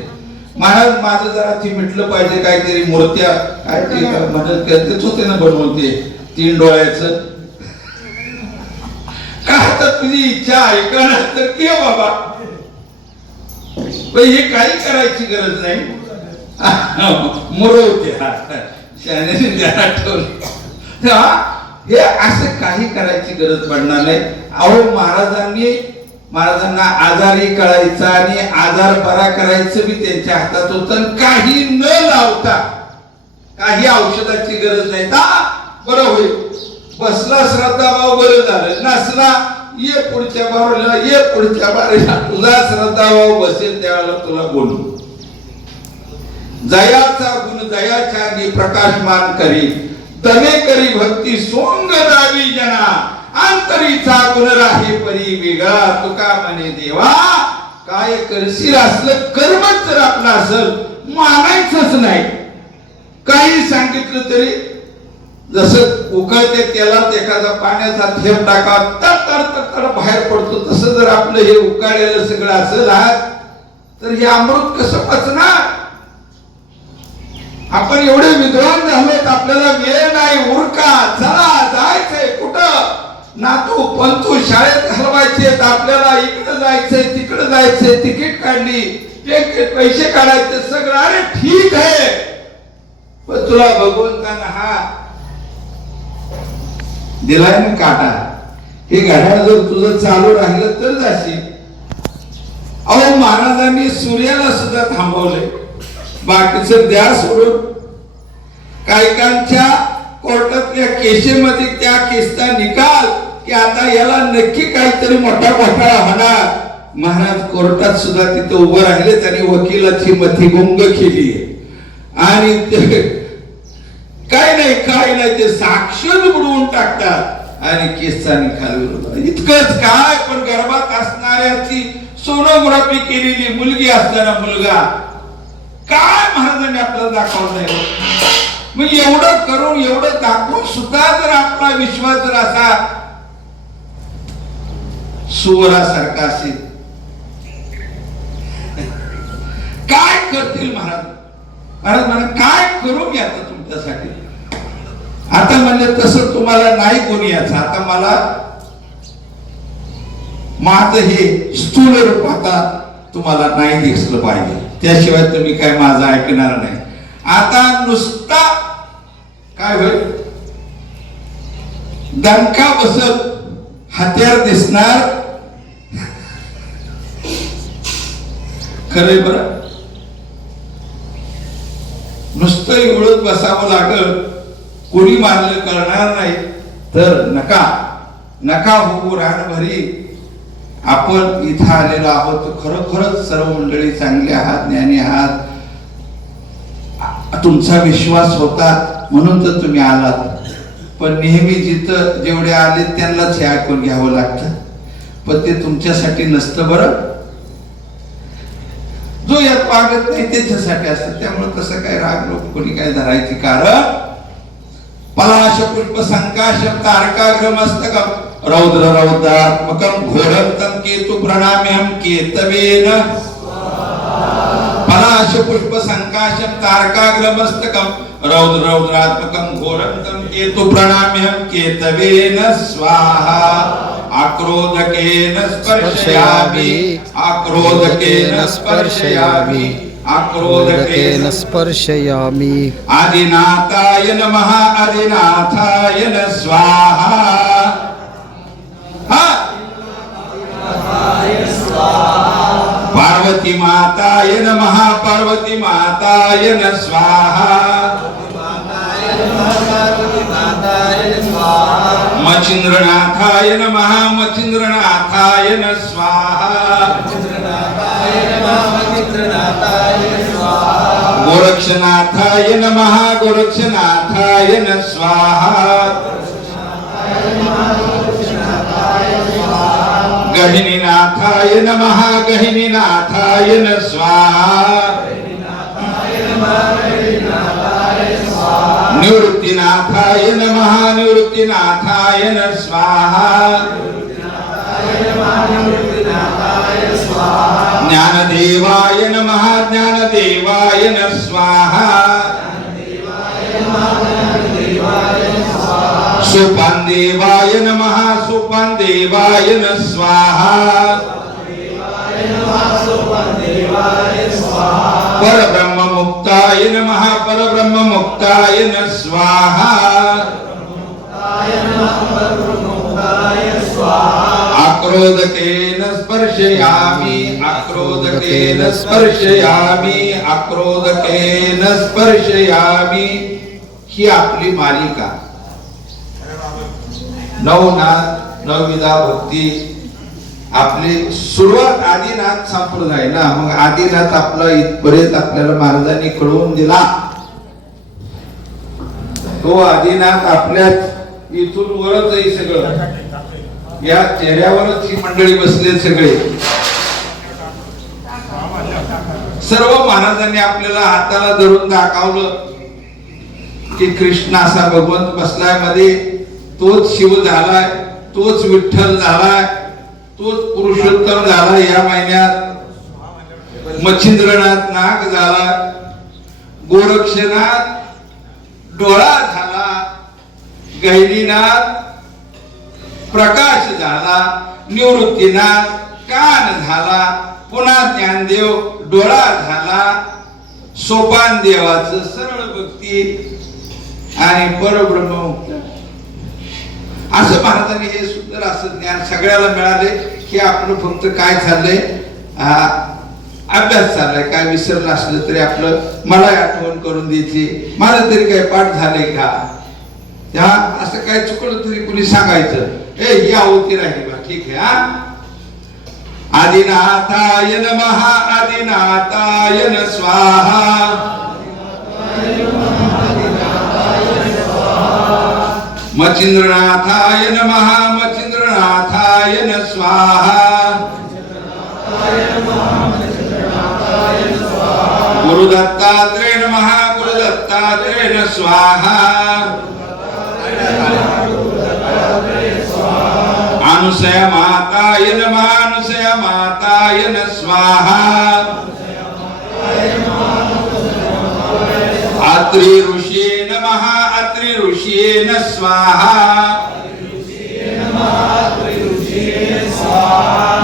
महाराज माझं जरा ती मिटलं पाहिजे काहीतरी मूर्त्या काय ते म्हणत करतेच होते ना बनवते 3 डोळ्याचं काय तर तुझी इच्छा ऐकणार तर के बाबा हे काही करायची गरज नाही मुरवते हे असं काही करायची गरज पडणार नाही अहो महाराजांना आजारी कळायचा आणि आजार बरा करायचं बी त्यांच्या हातात होतं काही न लावता काही औषधाची गरज नाही बरं होईल बसला श्रद्धाभाव बरं झालं नसला ये पुढच्या बारीला तुझा श्रद्धाभाव बसेल त्यावेळेला तुला बोलू जयाचा गुण जयाच्या प्रकाशमान करी तमे करी भक्ती सोंग दावी जना अंतरीचा गुण राही परी वेगळा तुका म्हणे देवा काय करशील असलं कर्मच जर आपलं असेल मानायचंच नाही काही सांगितलं तरी जसं उकळते तेलात एखादा पाण्याचा थेंब टाका तर बाहेर पडतो तसं जर आपलं हे उकाळलेलं सगळं असेल तर हे अमृत कसं पचणार आपण एवढे विद्वान झालोत आपल्याला वेळ नाही उरका चला जायचंय कुठं नातू पंतू शाळेत घालवायचे आपल्याला इकडे जायचंय तिकडे जायचंय तिकीट काढली पैसे काढायचे सगळं अरे ठीक आहे पण तुला भगवंतानं हा दिलाय ना काटा हे घड्याळ जर तुझं चालू राहिलं तर जाशील अहो महाराजांनी सूर्याला सुद्धा थांबवले बाकीचं द्या सोडून कायकांच्या कोर्टातल्या केसेमध्ये त्या केसचा निकाल की आता याला नक्की काहीतरी मोठा घोटाळा होणार महाराज कोर्टात सुद्धा तिथे उभं राहिले त्यांनी वकिलाची मथिभंग केली आणि काय नाही ते साक्षर बुडवून टाकतात आणि केसचा निकाल विरोध इतकंच काय पण गर्भात असणाऱ्याची सोनोग्राफी केलेली मुलगी असणारा मुलगा काय महाराजांनी आपल्याला दाखवलं नाही मग एवढं करून एवढं दाखवून सुद्धा जर आपला विश्वास जर असा सुवरासारखा असेल काय करतील महाराज म्हणा काय करू मी आता तुमच्यासाठी आता म्हणले तसं तुम्हाला नाही कोणी याचं आता मला माझं हे स्थूल रूप आता तुम्हाला नाही दिसलं पाहिजे, त्याशिवाय तुम्ही काय माझं ऐकणार नाही. आता नुसता काय होईल, दणका बसत हत्यार दिसणार. खरंय बरं, नुसतं एवढंच बसावं लागल, कोणी मारलं कळणार नाही. तर नका होऊ रानभरी. आपण इथं आलेलो आहोत, खरोखरच सर्व मंडळी चांगले आहात, ज्ञानी आहात, तुमचा विश्वास होता म्हणून तर तुम्ही आलात. पण नेहमी जिथं जेवढे आले त्यांनाच हे ऐकून घ्यावं लागतं, पण ते तुमच्यासाठी नसतं बरं. जो यात वागत नाही त्याच्यासाठी असतं. त्यामुळे तसं काय राग लोक कोणी काय धरायची कारण. पलाश पुष्प संकाशम तारकाग्र मस्तकम रौद्र रौद्रात्मकम घोरंतम केतु प्रणाम्यहं केतवेन. पलाश पुष्प संकाशम तारकाग्र मस्तकम रौद्र रौद्रात्मकम घोरंतम केतु प्रणाम्यहं केतवेन स्वाहा. आक्रोधकेन स्पर्शयामि आक्रोधकेन स्पर्शयामि आक्रोधकेन स्पर्शयामि. आदिनाथाय नमः आदिनाथाय न स्वाहा. पार्वती माताय नमः पार्वती माताय न स्वाहा. मचिंद्रनाथाय नमः मचिंद्रनाथाय न स्वाहा. गोरक्षनाथाय नमः गोरक्षनाथाय न स्वाहा. गहिनीनाथाय नमः गहिनीनाथाय न स्वाहा. निवृत्तिनाथाय नमः निवृत्तिनाथाय न स्वाहा. ज्ञानदेवाय नमः ज्ञानदेवाय न स्वाहा. सोपानदेवाय नमः सोपानदेवाय न स्वाहा. परब्रह्म मुक्ताय नमः परब्रह्म मुक्ताय न स्वाहा. आक्रोधकेन स्पर्शयामि आक्रोधकेन स्पर्शयामि आक्रोधकेन स्पर्शयामि. ही आपली मालिका नवनाथ नवविधा भक्ती. आपली सुरुवात आदिनाथ संप्रदाय ना, मग आदिनाथ आपला इथपर्यंत आपल्याला महाराजांनी कळवून दिला. तो आदिनाथ आपल्याच इथून वरच आहे सगळं. या चेहऱ्यावरच ही मंडळी बसले सगळे. सर्व महाराजांनी आपल्याला हाताला धरून दाखवलं की कृष्ण असा भगवंत बसलाय मध्ये, तोच शिव झालाय, तोच विठ्ठल झालाय, तोच पुरुषोत्तम झाला. या महिन्यात मच्छिंद्रनाथ नाग झाला, गोरक्षनाथ डोळा झाला, गहिनीनाथ प्रकाश झाला, निवृत्तीनाथ कान झाला, पुन्हा ज्ञानदेव डोळा झाला, सोपान देवाचं सरळ भक्ती आणि परब्रह्म मुक्त. असं महाराजांनी हे सुंदर असं ज्ञान सगळ्याला मिळाले की आपलं फक्त काय चाललंय, अभ्यास चाललाय. काय विसरलं असलं तरी आपलं मला आठवण करून द्यायची, मला तरी काय पाठ झाले का, त्या असं काय चुकलं तरी कुणी सांगायचं, हे ही आवती राहिली बा, ठीक आहे. आदिनाथाय नमः आदिनाथाय न स्वाहा. मचिंद्रनाथाय नमः मचिंद्रनाथाय न स्वाहा. गुरुदत्तात्रेय नमः गुरुदत्तात्रेय न स्वाहा. अनुसया माताय नमः अनुसया माताय न स्वाहा. अत्रि ऋषि नमः अत्रि ऋषि न स्वाहा.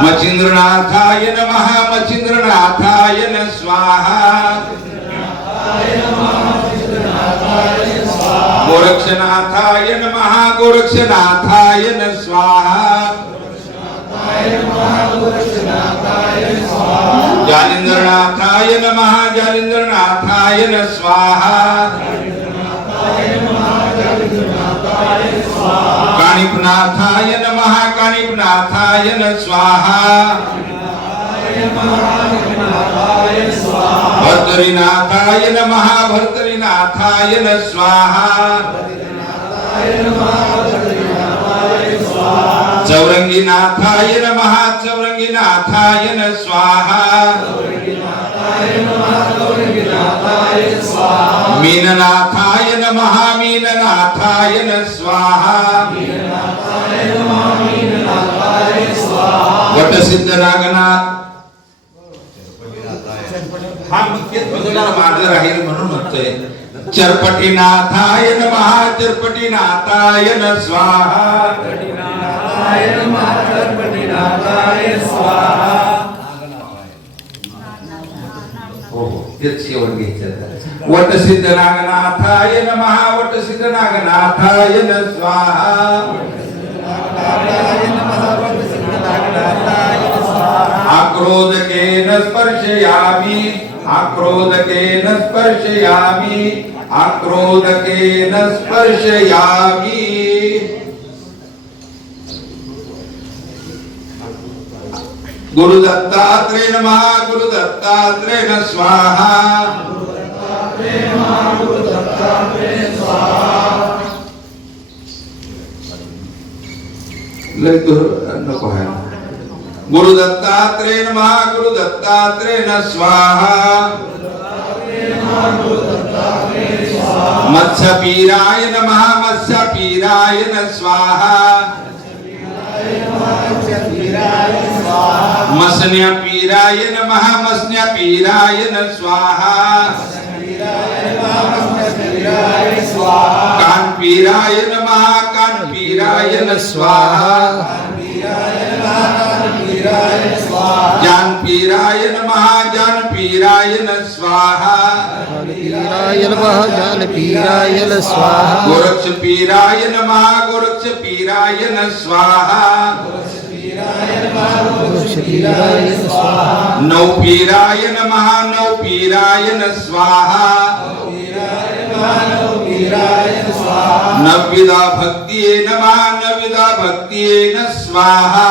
मचिंद्रनाथाय नमः मचिंद्रनाथाय न स्वाहा गोरक्षनाथाय नमः गोरक्षनाथाय न स्वाहा जालिंद्रनाथाय नमः जालिंद्रनाथाय न स्वाहा कानिपनाथाय नमः कानिपनाथाय न स्वाहा भर्तरीनाथाय नमः भर्तरीनाथाय न स्वाहा चौरंगीनाथाय नमः चौरंगीनाथाय न स्वाहा मीननाथाय नमः मीननाथाय न स्वाहा वटसिद्धनागनाथ हा मुख्य माझं राहील म्हणून म्हणतोय चरपटीनाथाय नमः चरपटीनाथाय न स्वाहा वटसिद्ध नागनाथाय नमः वटसिद्ध नागनाथाय न स्वाहा आक्रोधकेन स्पर्शयामि आक्रोधकेन स्पर्शयामि आक्रोधकेन स्पर्शयामि गुरुदत्तात्रेय नमः गुरुदत्तात्रेय न स्वाहा नको है गुरुदत्तात्रेय नमः गुरुदत्तात्रेय न स्वाहा मत्स्यपीराय नमः मत्स्यपीराय न स्वाहा मत्स्यपीराय नमः मत्स्यपीराय न स्वाहा कानपीराय नमः कानपीराय न स्वाहा जानपीराय नमः जानपीराय न स्वाहा पीराय नमः जानपीराय न स्वाहा गोरक्षपीराय नमः गोरक्षपीराय न स्वाहा गोरक्षपीराय न स्वाहा नौपीराय नमः नौपीराय न स्वाहा नवविधा भक्तिये नमः नवविधा भक्तिये न स्वाहा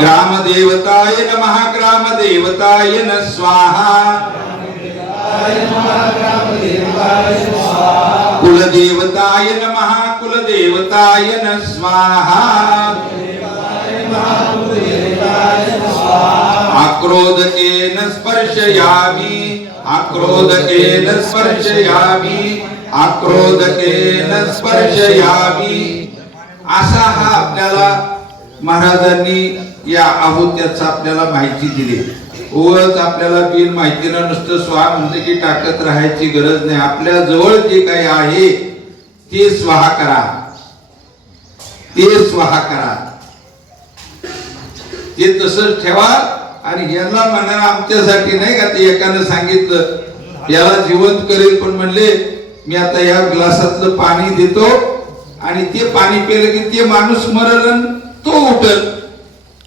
ग्राम देवताय नमः ग्राम देवताय न स्वाहा कुल देवताय नमः कुल देवताय न स्वाहा आक्रोधकेन स्पर्शयामि आक्रोधकेन स्पर्शयामि आक्रोधकेन स्पर्शयामि असा हा आपल्याला महाराजांनी या आहुत्याचा आपल्याला माहिती दिली. उगाच आपल्याला बिन माहितीनं नुसतं स्वाहा म्हणलं की टाकत राहायची गरज नाही. आपल्या जवळ जे काही आहे ते स्वाहा करा ते स्वाहा करा ते तसंच ठेवा. आणि यांना म्हणा आमच्यासाठी नाही का ते एकानं सांगितलं याला जिवंत करेल पण म्हणले मी आता या ग्लासातलं पाणी देतो आणि ते पाणी पिलं की ते माणूस मरल तो उठल.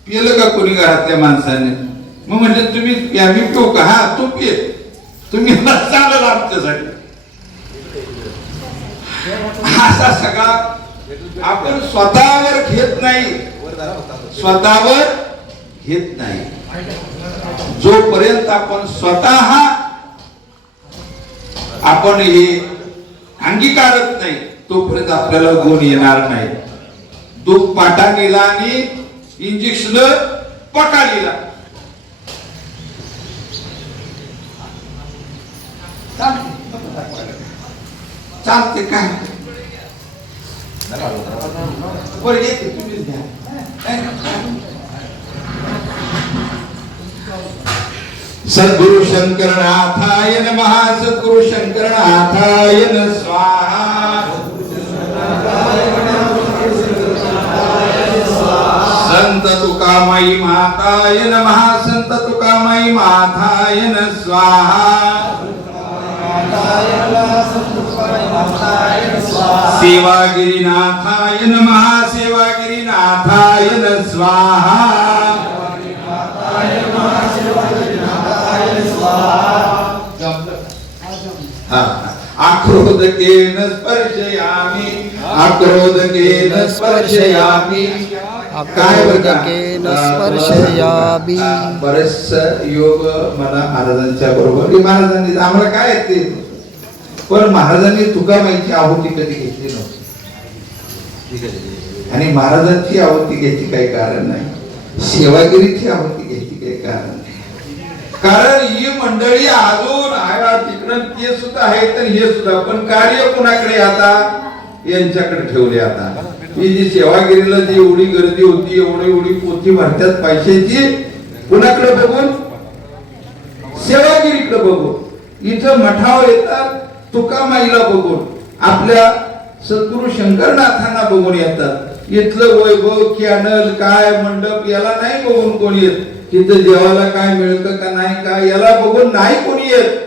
पिलं का कोणी घरातल्या माणसाने मग म्हणजे तुम्ही मी पिऊ का हा तू पिय तुम्ही चालल आमच्यासाठी. असा सगळा आपण स्वतःवर घेत नाही स्वतःवर घेत नाही. जोपर्यंत आपण स्वतः आपण हे अंगीकारत नाही तोपर्यंत आपल्याला गुण येणार नाही. दूध पाटाणीला आणि इंजेक्शन पटाणीला चालते काय बरं येते तुम्हीच घ्या. सद्गुरु शंकरनाथाय नमः सद्गुरु शंकरनाथाय न स्वाहा संत तुकामाई माताय नमः संत तुकामाई माताय न स्वाहा सेवागिरीनाथाय नमः सेवागिरीनाथाय न स्वाहा आक्रोधकेन स्पर्शयामि आक्रोधकेन स्पर्शयामि आक्रोधकेन स्पर्शयामि. बरेच योग मला महाराजांच्या बरोबर महाराजांनी आम्हाला काय येते पण महाराजांनी तुकामाईची आहुती कधी घेतली नव्हती आणि महाराजांची आहुती घ्यायची काही कारण नाही सेवागिरीची आहुती घ्यायची काही कारण नाही कारण ही मंडळी अजून आहे तिकडं ते सुद्धा आहे तर हे सुद्धा पण कार्य कोणाकडे आता यांच्याकडे ठेवले आता ही जी सेवागिरीला जी एवढी गर्दी होती एवढी पोथी भरत्यात पैशाची कोणाकडे बघून सेवागिरीकडे बघून इथं मठावर येतात तुकामाईला बघून आपल्या सद्गुरु शंकरनाथांना बघून येतात इथलं वैभव कॅनल काय मंडप याला नाही बघून कोणी येत तिथं जेवायला काय मिळतं का नाही का याला बघून नाही कोणी येत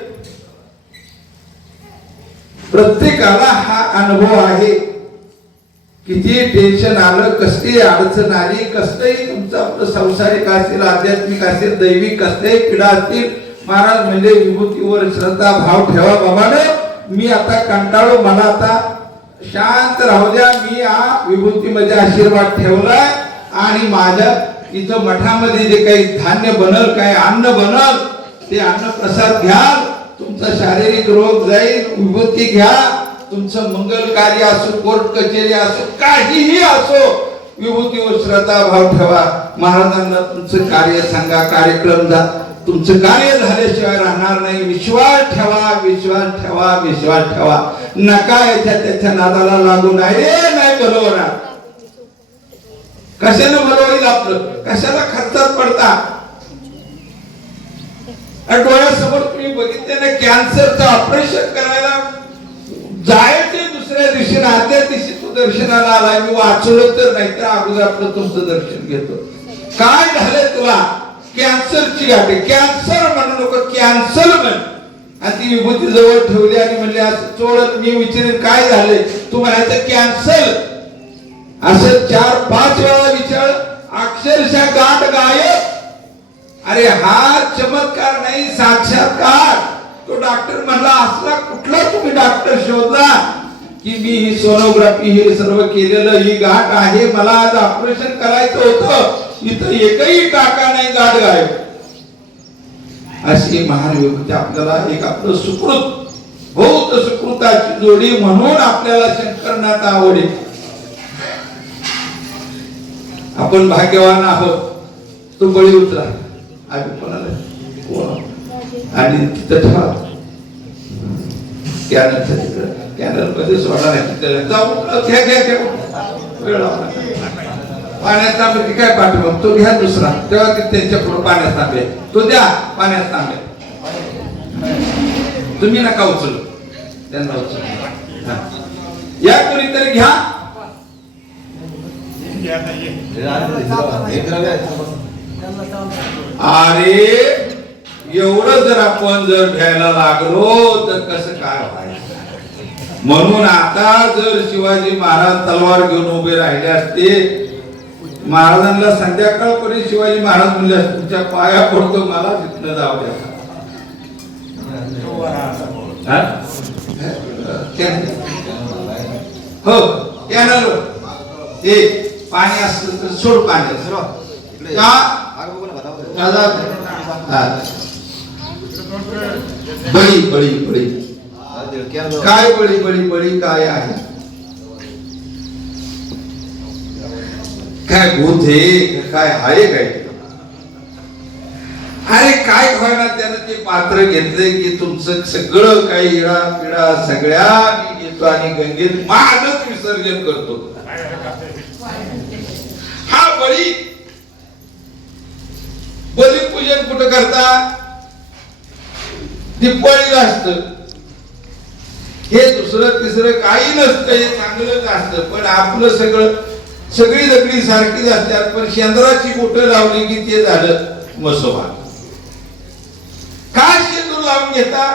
प्रत्येकाला हा अनुभव आहे किती टेन्शन आलं कसली अडचण आली कसलंही तुमचं आपलं संसारिक असेल आध्यात्मिक असेल दैविक कसल्याही पीडा असतील महाराज म्हणजे विभूतीवर श्रद्धा भाव ठेवा बाबानं मी आता कंटाळलो मला आता शांत राहू द्या मी हा विभूतीमध्ये आशीर्वाद ठेवलाय आणि माझ्या इथं मठामध्ये जे काही धान्य बनल काही अन्न बनल ते अन्न प्रसाद घ्या तुमचा शारीरिक रोग जाईल विभूती घ्या तुमचं मंगल कार्य असो कोर्ट कचेरी असो काहीही असो विभूतीवर श्रद्धा भाव ठेवा महाराजांना तुमचं कार्य सांगा कार्यक्रम जा तुमचं कार्य झाल्याशिवाय राहणार नाही विश्वास ठेवा विश्वास ठेवा विश्वास ठेवा नका त्याच्या नादाला लागू नाही बरं होणार कशानं बरं होईल आपलं कशाला खर्चात पडता डोळ्यासमोर तुम्ही बघितले ना कॅन्सरचं ऑपरेशन करायला जायचे दुसऱ्या दिवशी आदल्या दिवशी तू दर्शनाला आला मी वाचलो तर नाही तर अगोदर आपलं तुमचं दर्शन घेतो काय झालंय तुला कॅन्सरची गाठ कॅन्सर म्हणू नको कॅन्सर म्हण आणि ती विभूती जवळ ठेवली आणि म्हणले असं चोळत मी विचारेन काय झाले तू म्हणायचं कॅन्सर असं 4-5 वेळा विचार अक्षरशः गाठ गायब अरे हा चमत्कार नाही साक्षात्कार तो डॉक्टर म्हणला असला कुठला तुम्ही डॉक्टर शोधला की मी ही सोनोग्राफी हे सर्व केलेलं ही गाठ आहे मला आज ऑपरेशन करायचं होतं इथं एकही टाका नाही गाठ गायब अशी महान विभूती आपल्याला एक आपलं सुकृत बहुत सुकृताची जोडी म्हणून आपल्याला शंकरनाथ आवडे आपण भाग्यवान आहोत तो बळी उचला आम्ही कोणाला आणि तिथं ठेवा कॅनलच्या तिकडं कॅनल मध्ये सोडा नाही तिथं जाऊ घ्या वेळ पाण्यात तांबे काय पाठवून तो घ्या दुसरा तेव्हा त्यांच्या पुढे पाण्यात तांबे तो द्या पाण्यात तांबे तुम्ही नका उचलू त्यांना उचल या कोणीतरी घ्या अरे एवढं जर आपण जर घ्यायला लागलो तर कसं काय व्हायचं म्हणून आता जर शिवाजी महाराज तलवार घेऊन उभे राहिले असते महाराजांना संध्याकाळपर्यंत शिवाजी महाराज म्हणले तुमच्या पाया पडतो मला तिथनं जाऊ द्या हो कॅनल ए पाणी असलं तर सोड पाणी बळी बळी बळी काय बळी बळी बळी काय आहे काय भूत हे काय आहे काय अरे काय व्हायला त्यानं ते पात्र घेतले की तुमचं सगळं काही इडा पिडा सगळ्या मी घेतो आणि गंगेत माझच विसर्जन करतो हा बळी बलिपूजन कुठं करता दिवाळीला असत हे दुसरं तिसरं काही नसतं हे चांगलंच असतं पण आपलं सगळं सगळी दगडी सारखीच असतात, पण शेंद्राची बोटं लावली की ते झालं मसोबा. काय शेंदूर लावून घेता?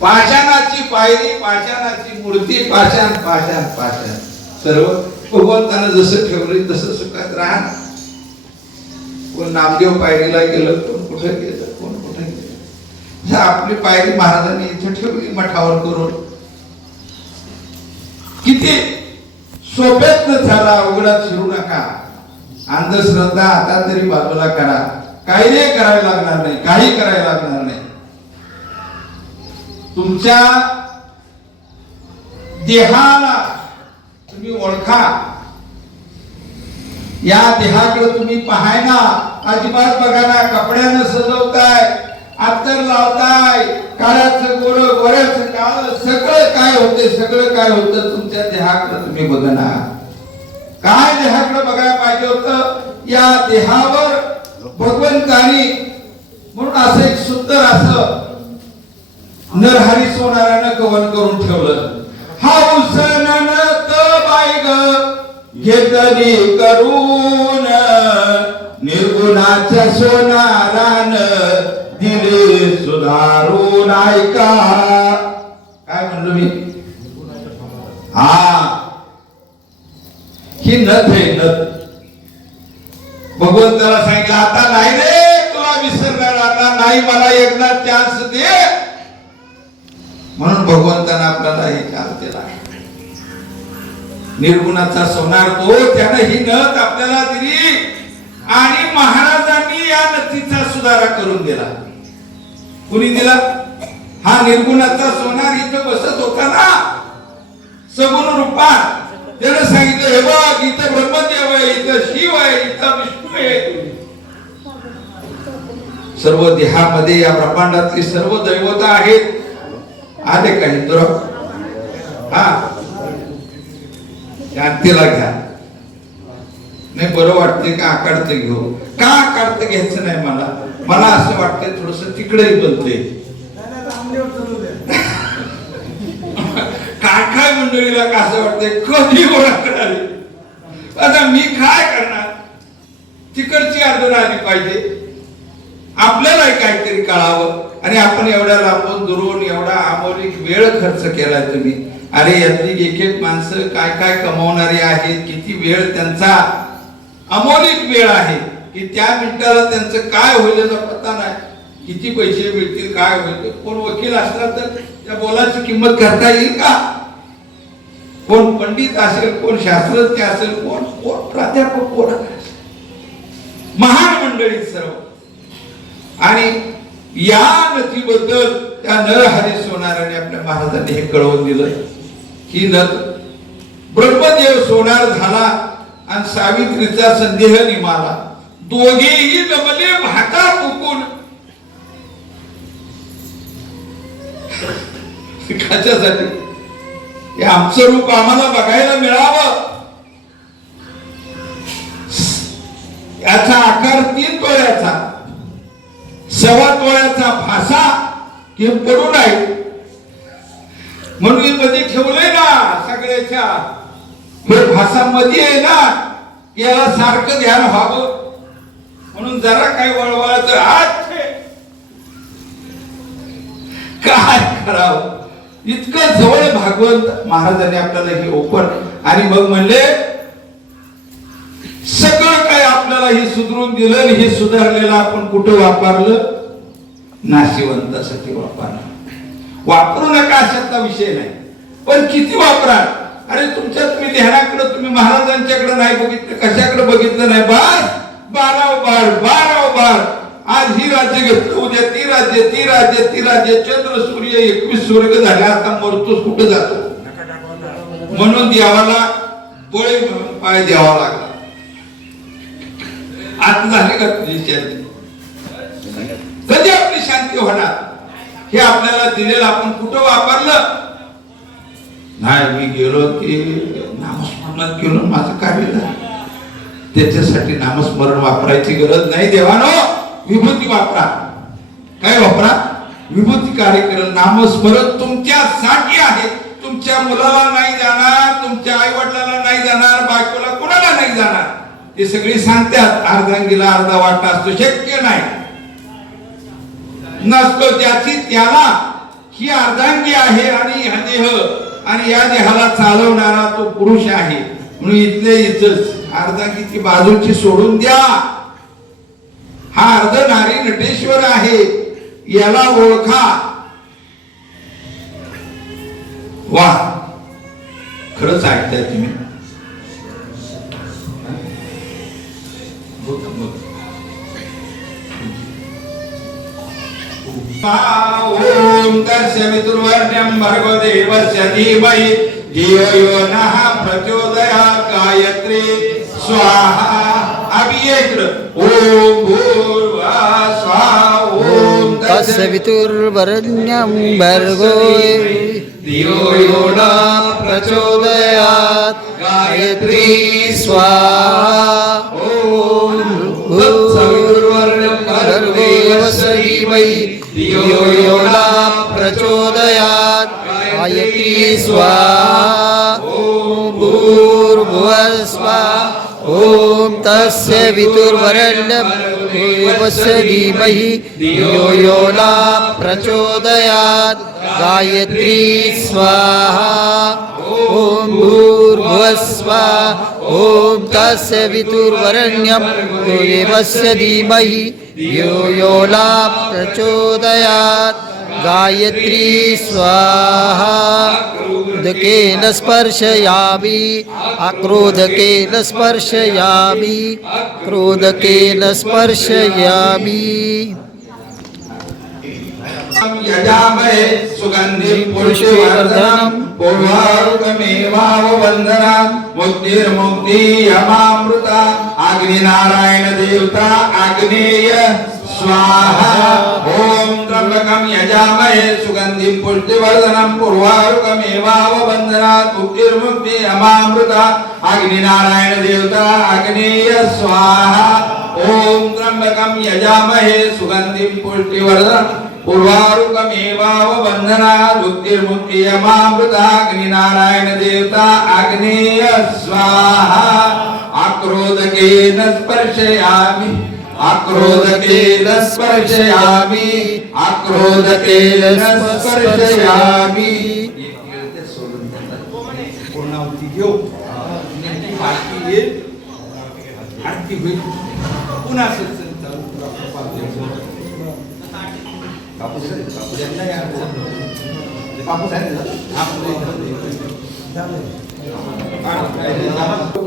पाषाणाची पायरी, पाषाणाची मूर्ती, पाषाण पाषाण पाषाण. सर्व भगवंतानं जसं ठेवलं तसं सुखात राहा. कोण नामदेव पायरीला गेलं, कोण कुठे गेलं, कोण कुठे गेलं. आपली पायरी महाराजांनी इथे ठेवली मठावर करून. किती सोप्यात झाला, अवघडात शिरू नका. अंधश्रद्धा आता तरी बाजूला करा. काही नाही करायला लागणार नाही, काही करायला लागणार नाही. तुमच्या देहाला तुम्ही ओळखा. या देहाकडे तुम्ही पाहाय ना, अजिबात बघा ना. कपड्यानं सजवताय, अत्तर लावताय, काळाचं गोर, गोऱ्याचं काळ, सगळं काय होते, सगळं काय होतं तुमच्या देहाकडे तुम्ही बघा ना. काय देहाकडे बघायला पाहिजे होतं? या देहावर भगवंतानी म्हणून असं एक सुंदर असं नरहरी सोनारानं कवन करून ठेवलं. हौसन बाई ग घेतली करून, निर्गुणाच्या सोनारान दिले सुधारून. ऐका काय म्हणलो मी? हा, ही नथ आहे नथ. भगवंताला सांगितलं आता नाही रे तुला विसरणार, आता नाही, मला एकदा चान्स दे. म्हणून भगवंतानं आपल्याला हे चान्स दिला. निर्गुणाचा सोनार तो, त्यानं ही नथ आपल्याला दिली आणि महाराजांनी या नथीचा सुधारा करून दिला. कुणी दिला? हा निर्गुणाचा सोनार इथं बसत होता ना सगुण रूपात. त्यानं सांगितलं हे बघ, इथं ब्रह्मदेव आहे, इथं शिव आहे, इथं विष्णू आहे. सर्व देहामध्ये या ब्रह्मांडातली सर्व दैवता आहेत. आले का इंद्र? हा, शांतीला घ्या. नाही बरं वाटते का आकाडतं घेऊ? का आकाडतं घ्यायचं नाही मला? मला असं वाटतंय थोडस तिकडेही बनते. काय मंडळीला का असं वाटतंय कधी ओळखणार? आता मी काय करणार? तिकडची अर्धना आली पाहिजे. आपल्याला काहीतरी कळावं. आणि आपण एवढ्या लांबून दुरून एवढा अमौलिक वेळ खर्च केलाय तुम्ही. अरे यातली एक एक माणसं काय काय कमावणारी आहेत, किती वेळ त्यांचा अमौलिक वेळ आहे की त्या मिनिटाला त्यांचं काय होईल याचा पत्ता नाही. किती पैसे मिळतील, काय होईल. कोण वकील असला तर त्या बोलाची किंमत करता येईल का? कोण पंडित असेल, कोण शास्त्रज्ञ असेल, कोण कोण प्राध्यापक, कोण महान मंडळी सर्व. आणि या नथीबद्दल त्या नरहरी सोनाराने आपल्या महाराजांनी हे कळवून दिलं. ही नथ ब्रह्मदेव सोनार झाला आणि सावित्रीचा संदेह निमाला. दोघेही जमले भाता फुकून. कशासाठी? हे आमचं रूप आम्हाला बघायला मिळावं. याचा आकार 3 तोळ्याचा, 1.25 तोळ्याचा फासा कि पडू नाही म्हणून मध्ये ठेवलंय ना सगळ्याच्या. हे भाषा मध्ये आहे ना, याला सारखं ध्यान व्हावं म्हणून जरा काही वळवळ तर आज काय करावं. इतकं जवळ भागवत महाराजांनी आपल्याला हे ओपन. आणि मग म्हणले सगळं काय आपल्याला हे सुधरून दिलं. हे सुधारलेलं आपण कुठं वापरलं? नाशिवंतासाठी वापरलं. वापरू नका अशातला विषय नाही, पण किती वापरा. अरे तुमच्या तुम्ही ध्यानाकडे तुम्ही महाराजांच्याकडे नाही बघितलं, कशाकडे बघितलं नाही. बस 12 बार. आज ही राज्य घेतलं, उद्या ती राज्य, ती राज्य, ती राज्य. चंद्र सूर्य 21 स्वर्ग झाले. आता मरतोच कुठे जातो? म्हणून देवाला बळी म्हणून पाय द्यावा लागला. आता झाली का तुझी शांती? कधी आपली शांती होणार? हे आपल्याला दिलेलं आपण कुठं वापरलं नाही. मी गेलो की नामस्मरणात गेलो, माझं कार्य झालं. त्याच्यासाठी नामस्मरण वापरायची गरज नाही. देवानो विभूती वापरा. काय वापरा? विभूती कार्य करेल. नामस्मरण तुमच्यासाठी आहे. तुमच्या मुलाला नाही जाणार, तुमच्या आई वडिलांना नाही जाणार, बायकोला कुणाला नाही जाणार. ते सगळी सांगतात अर्धांगीला अर्धा वाटा असतो, शक्य नाही नसतो. त्याची त्याला ही अर्धांगी आहे आणि हा देह आणि या देहाला चालवणारा तो पुरुष आहे. म्हणून इथले इथंच अर्धांगीची बाजूची सोडून द्या. हा अर्धनारी नटेश्वर आहे, याला ओळखा. वा खरंच ऐकताय तुम्ही. ओम तस्य वितुर्वर्ण्यं भर्गो देवस्य धीमहि धियो यो नः प्रचोदयात्. गायत्री स्वाहा. अभियेत्र ओम भूर्भुवः स्वाहा. ओम तस्य वितुर्वरेण्यं भर्गो धियो यो नः प्रचोदयात्. गायत्री स्वाहा. ओम भूर्भुवः भर्गो देवस्य धीमहि धियो यो नः प्रचोदयात्. गायत्री स्वाहा. ओम भूर्भुवः स्वाहा. ओम तस्य वितुर्वरेण्यं देवस्य धीमहि धियो यो नः प्रचोदयात्. गायत्री स्वाहा. ओम भूर्भुवः स्वाहा. ओम तस्य वितुर्वरेण्यं देवस्य धीमहि धियो यो नः प्रचोदयात्. गायत्री स्वाहा. क्रोधकेन स्पर्शयामि, अक्रोधकेन स्पर्शयामि, क्रोधकेन स्पर्शयामि. यजामहे सुगन्धिं पुष्टिवर्धनं पूर्वारुकमेवाववन्दनात्. मुक्तिर्मुक्तियमामृता. अग्निनारायण देवता आग्नेय स्वाहा. ओम त्र्यंबकं यजामहे सुगन्धिं पुष्टिवर्धनं पूर्वारुकमेवाववन्दनात्. मुक्तिर्मुक्तियमामृता. अग्निनारायण देवता आग्नेय स्वाहा. ओम त्र्यंबकं यजामहे सुगन्धिं पुष्टिवर्धनं पूर्वारुकमेवाववन्दनात्. मुक्तिर्मुक्तियमामृता. अग्निनारायण देवता आग्नेय स्वाहा. आक्रोधकेन स्पर्शयामि, आक्रोधकेन स्पर्शयामि, आक्रोधकेन स्पर्शयामि. पूर्णावती घेऊ. आरती येईल, आरती होईल. पुन्हा सत्संग चालू. कापूस आहे, कापूस आहे ना.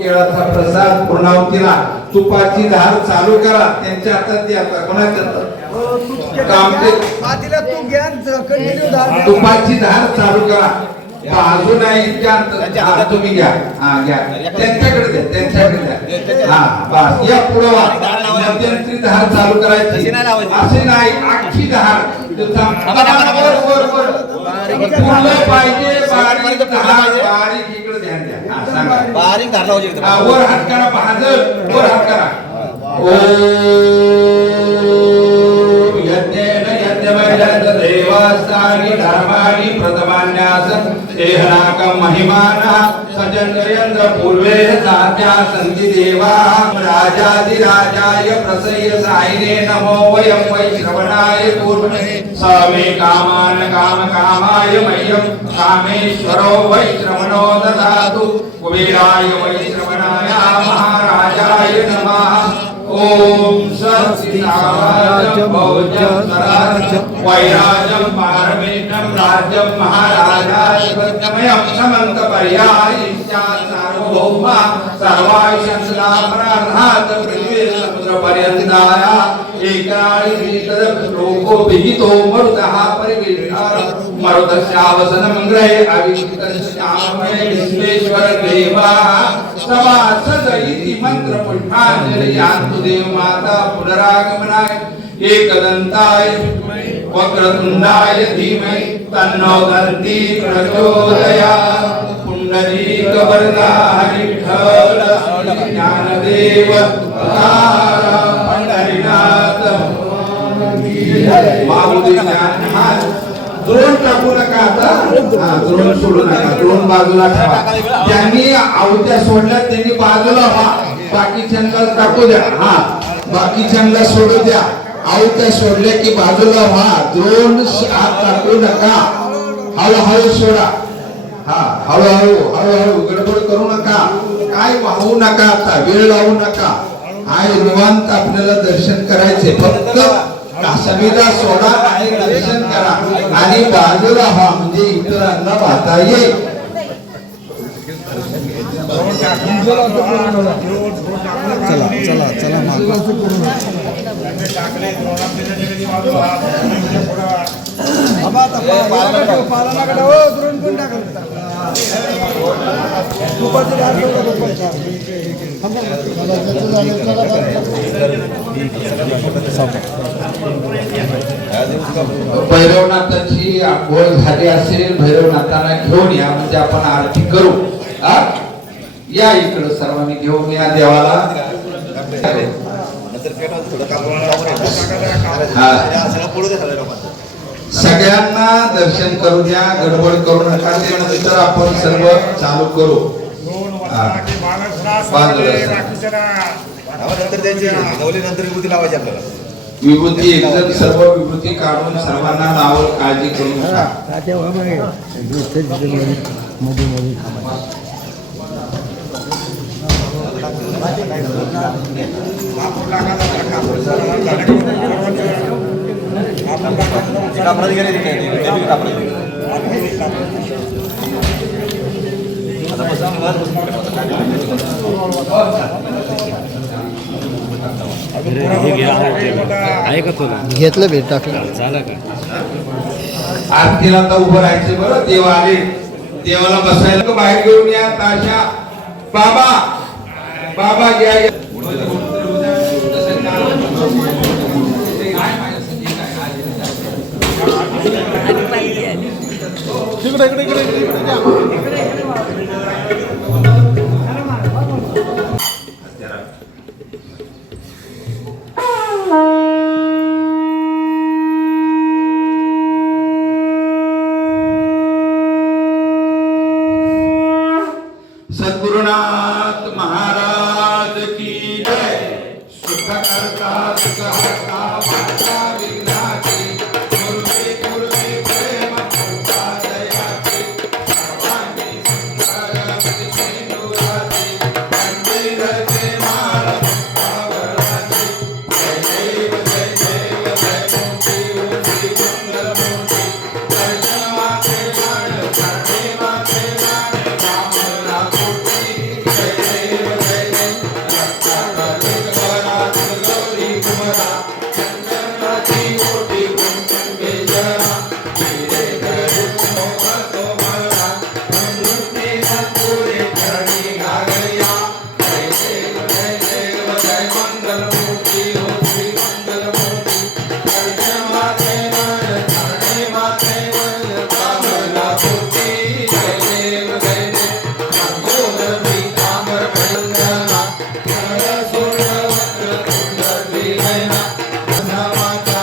केळाचा प्रसाद पूर्णावतीला तुपाची धार चालू करा. त्यांच्या हातात द्या. कोणाच्या हातात? तुपाची धार चालू करा. बाजू नाही हातात तुम्ही घ्या. हा घ्या. त्यांच्याकडे द्या, त्यांच्याकडे द्या. हा बस. या पुढे मध्यंतरी धार चालू करायची. असे नाही अख्खी धार पाहिजे. बारीक धार, बारीक इकडे ध्यान द्या. बारीक धारला होती. वर हात करा. भाजर वर हात करा. ओम यज्ञेन यज्ञमयजत देवास्तानि धर्माणि प्रथमान्यासन् देहनाकं महिमानः सजन्द्रयन्द्र पूर्वे साध्या सन्ति देवाः. राजाधिराजाय प्रसह्य सायिने नमो वयं वै श्रवणाय पूर्णे. स मे कामान् कामकामाय मह्यं कामेश्वरो वै श्रवणो ददातु. कुबेराय वै श्रवणाय महाराजाय नमः. ओम सत्सिद्धाराजं भोजं सराजं वैराजं पारमेष्ठं राज्यं महाराजाधिपत्यमयं समन्त पर्यायिष्ठा सार्वभौम सर्वायुषंसदापराधात् पृथ्वी समुद्र पर्यन्ताया एकाळी लोको विहितो मरुतः परिवेष्टार. मरुतस्यावसन मंगळे अविष्कृतस्यामये विश्वेश्वर देवाः. सभासद इति मंत्र पुष्पांजलि यान्तु देव माता पुनरागमनाय. एकदन्ताय वक्रतुण्डाय धीमहि तन्नो दन्ती प्रचोदयात्. पुण्डरीकवरदाय विठ्ठल ज्ञानदेव पंढरीनाथ माऊली ज्ञानहार द्रोण टाकू नका आता. हा, द्रोण सोडू नका, द्रोण बाजूला ठेवा. ज्यांनी आहुत्या सोडल्या त्यांनी बाजूला व्हा, बाकीच्यांना टाकू द्या. हा, बाकीच्यांना सोडू द्या. आहुत्या सोडल्या की बाजूला व्हा, द्रोण हात टाकू नका, हळूहळू सोडा. हा, हळूहळू हळूहळू, गडबड करू नका, काय वाहू नका, आता वेळ लावू नका. आहे निवांत आपल्याला दर्शन करायचे, फक्त कासमीला सोडा आणि दर्शन करा आणि बाजूला व्हा, म्हणजे इतरांना पाहता येईल. चला चला भैरवनाथाची आंघोळ झाली असेल, भैरवनाथांना घेऊन या, म्हणजे आपण आरती करू. या इकडं सर्वांनी घेऊन या देवाला. सगळ्यांना दर्शन करू द्या, गडबड करू नका. त्यानंतर आपण सर्व चालू करू. विभूती एकदम सर्व विभूती काढून सर्वांना नाव काळजी करू नका. घेतलं भेट टाकलं. आरतीला तर उभं राहायचं. बरं, देव आले, देवाला बसायला बाहेर घेऊन या. ताशा बाबा बाबा घ्या. सद्गुरुनाथ महाराज की जय. सुख करता सुख हरता वाचा विघ्नाची, गुरुवे गुरुवे प्रेम कृपा दयाची, सर्वांगी सुंदर सिंधुराची, मंदिरचे माळ मुक्तावराची. जय देव जय देव जय मोठी उंची सुंदर मोठी, दर्शन माते लाड करणे माते लाड, रामला कोटी. जय देव जय देव रक्षाकरी वरात गौरी कुमरा, चंद्रनाथी कोटी कुंचन बेजरा, धीरे धरे मोहतो मला, मनुष्य सत्पुरे चरणी लागया. जय देव जय मंगल मूर्ती हो श्री मंगल मूर्ती, दर्शन माते लाड करणे माते लाड, रामला कोटी. जय देव जय देव मंगोदर पीतांबर भयंकरा, नर सोड वक्र तुंड द्विनयना, माता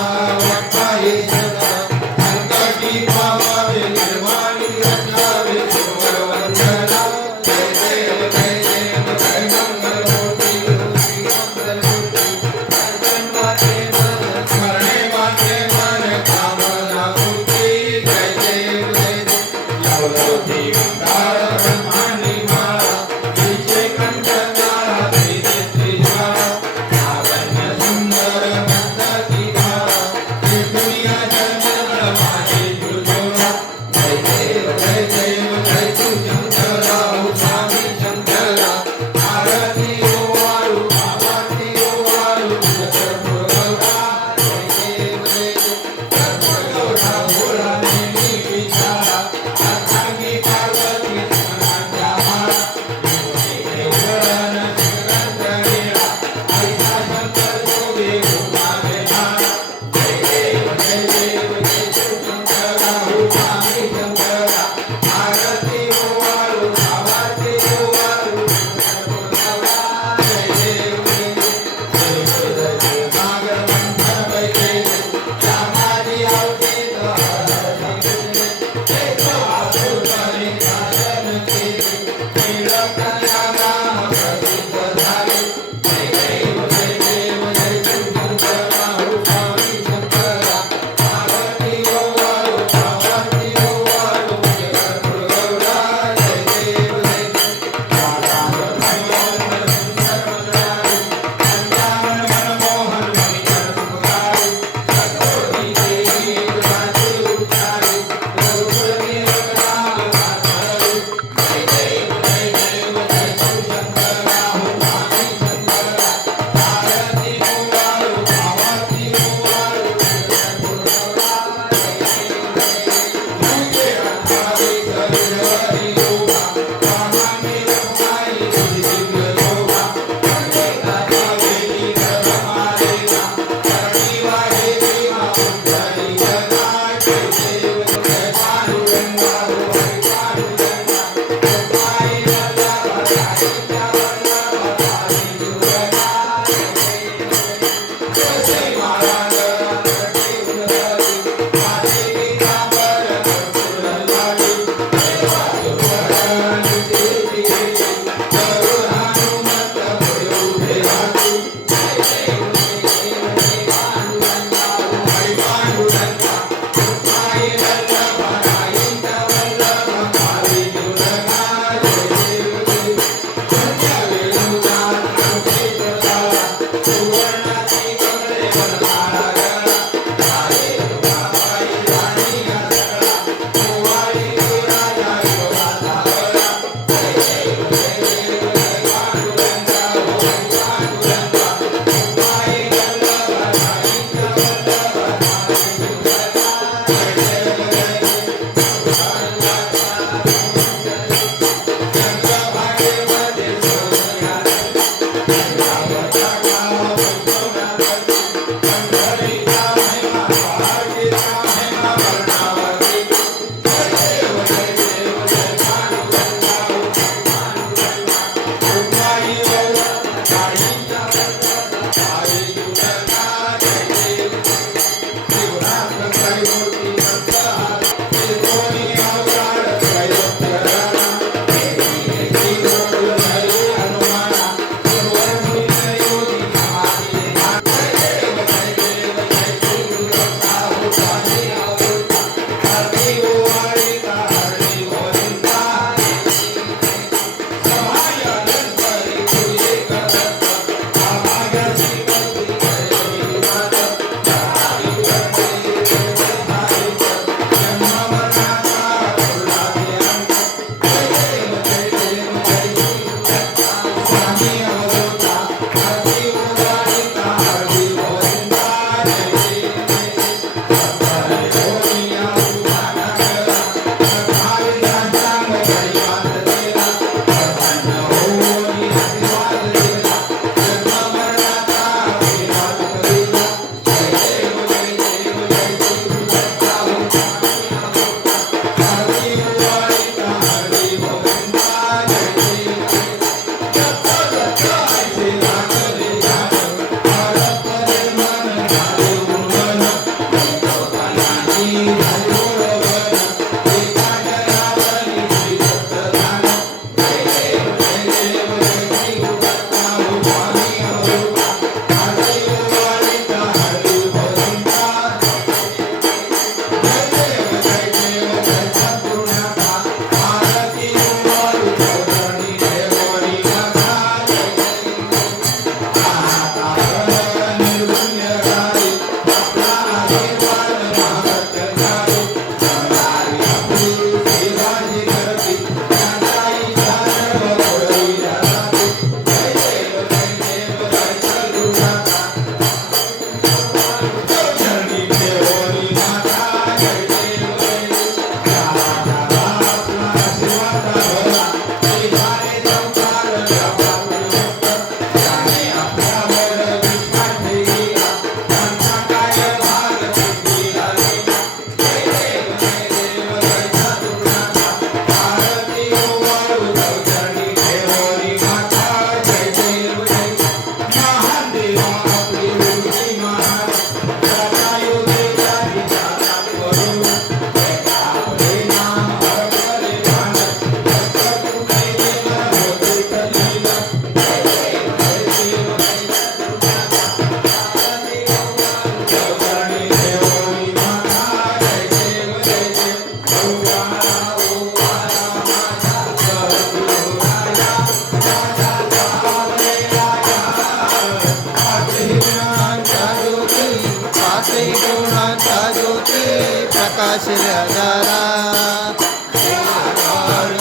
प्रकाश हजारा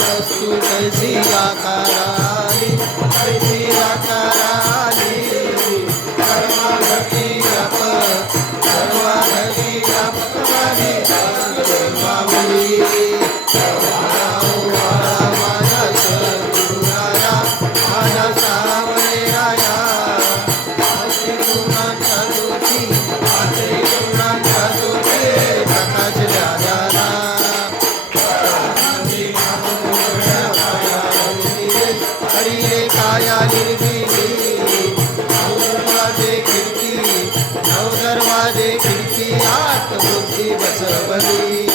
वस्तू कैसी आकाराली कैसी आकाराली सर्वाघटी व्यापक सर्वाघटी व्यापकवादी सर्वावली माझा सद्गुरुराया माझा सावळे राया आते गुणांच्या ज्योती आते गुणांच्या ज्योती प्रकाश हजारा हरी रे काया निर्मिली नऊ दरवाजे खिडकी नऊ दरवाजे खिडकी आत मूर्ती बसवली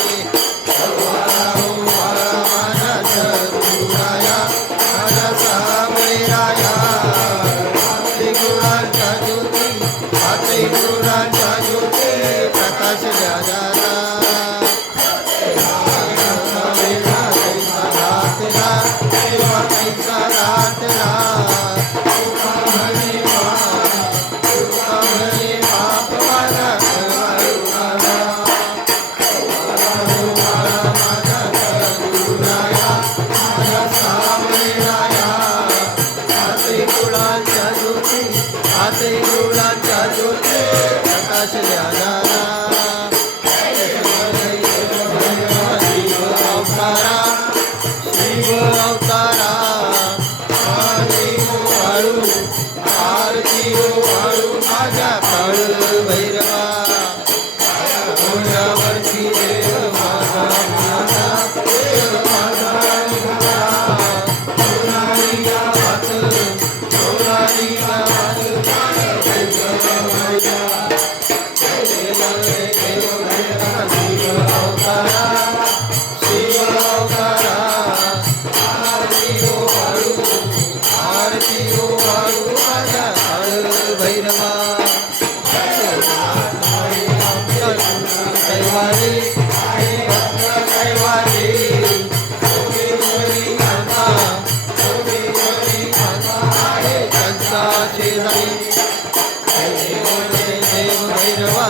माझा सद्गुरुराया माझा सावळे राया आते गुणांच्या ज्योती आते गुणांच्या ज्योती प्रकाश हजारा आते गुणांच्या ज्योती प्रकाश हजारा शिव अवतारा आरती वाळू माझ्या काळ भैरवा डोळ्यावरती देव माझा माझा देव माझा सोनारी गावात सोनारी गावात शिव अवतारा शिव अवतारा आरती वाळू माझ्या काळ भैरवा कैवारी कैवारी शेजारी देव भैरवा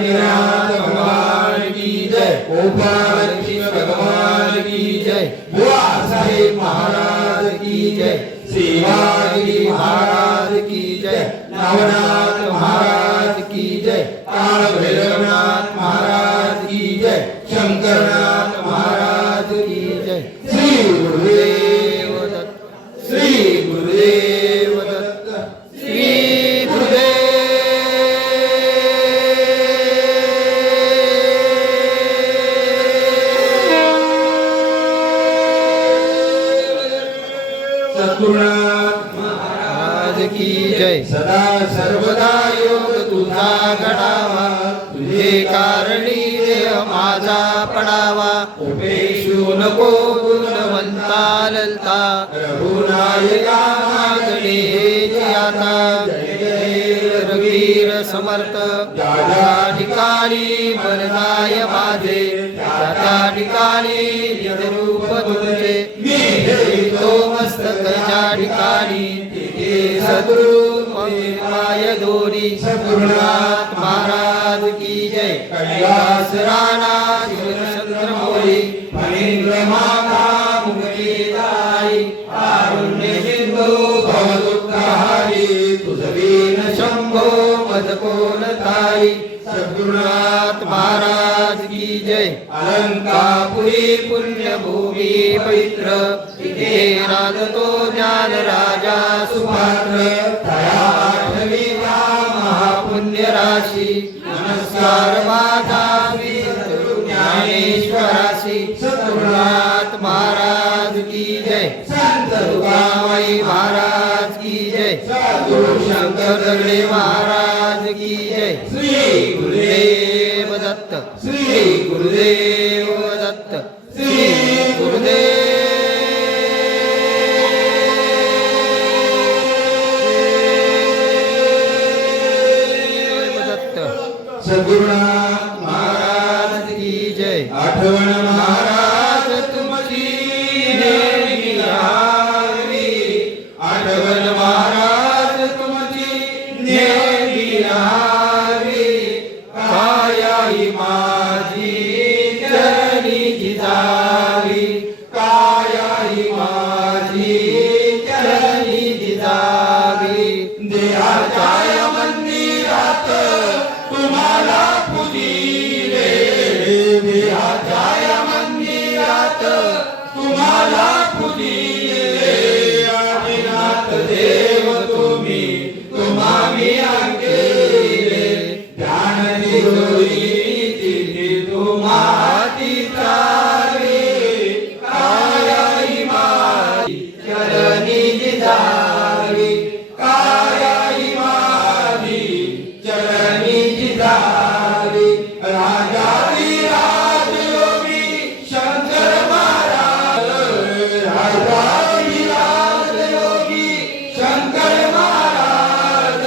काशीनाथ भगवान की जय गोपालकृष्ण भगवान की जय बुआ साहेब महाराज की जय सेवागिरी महाराज की जय नवनाथ महाराज की जय काल भैरवनाथ महाराज की जय शंकरनाथ महाराज की जय श्री गुरुदेव दत्त श्री गुरुदेव दत्त श्री सद्गुरुनाथ महाराज की जय सदा सर्वदा योग तुझा घडावा तुझे कारणी देह माझा पडावा उपेशू नको गुणवंता ललता रघुनायका मागणे हेची आता जय जय रघुवीर समर्थ ज्या ठिकाणी बलदाय माझे त्या ठिकाणी निजरूप तुझे मी तो मस्तक ज्या ठिकाणी तिथे सद्गुरु पाय दोरी सद्गुरुनाथ महाराज की जय कैलास राणा चंद्र मोरी फणींद्र माता मुक्ती दाई कारुण्य सिंधू भवदुःखहारी तुझवीन शंभो मद कोण ताई सद्गुरुनाथ महाराज की जय अलंकापुरी पुण्यभूमी पवित्र तिथे राजतो ज्ञान राजा सुपात्र तया आठवीला महापुण्य राशी नमस्कार माझा ज्ञानेश्वराशी सद्गुरुनाथ महाराज की जय संत तुकाबाई महाराज की जय सद्गुरु शंकर दगडे महाराज की जय श्री गुरुदेव दत्त श्री गुरुदेव दत्त श्री गुरुदेव दत्त सद्गुरुनाथ महाराज की जय आठवण महाराज तुमची नेहमी राहावी आठवण महाराज तुमची नेहमी राहावी कायाही माझी चरणी जिजावी कायाही माझी चरणी जिजावी देहाच्या मंदिरात तुम्हाला पुजिले देहाच्या मंदिरात तुम्हाला पुजिले आदिनाथ देव तुम्ही तुम्हामी अंकेले ध्यान दिलोरी तुम्हाती चाले कायाही माझी चरणी जिजावी कायाही माझी चरणी जिजावी राजादी राजयोगी शंकर महाराज राजादी राजयोगी शंकर महाराज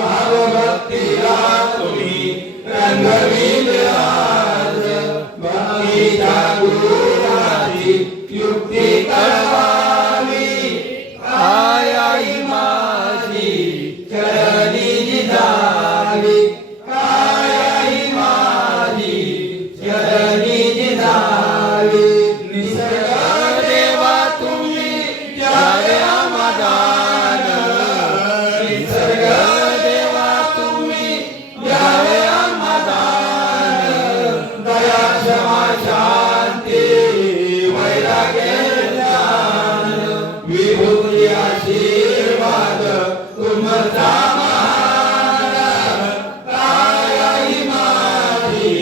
भावभक्तीला तुम्ही रंगविले आज भक्तीच्या गुणाची युक्ती कळवावी कायाही माझी चरणी जिजावी कायाही माझी चरणी जिजावी निसर्ग देवा तुम्ही द्यावे आम्हादान निसर्ग देवा तुम्ही द्यावे आम्हादान दया क्षमा शांती वैराग्य ज्ञान विभूती आशीर्वाद तुमचा महान कायाही माझी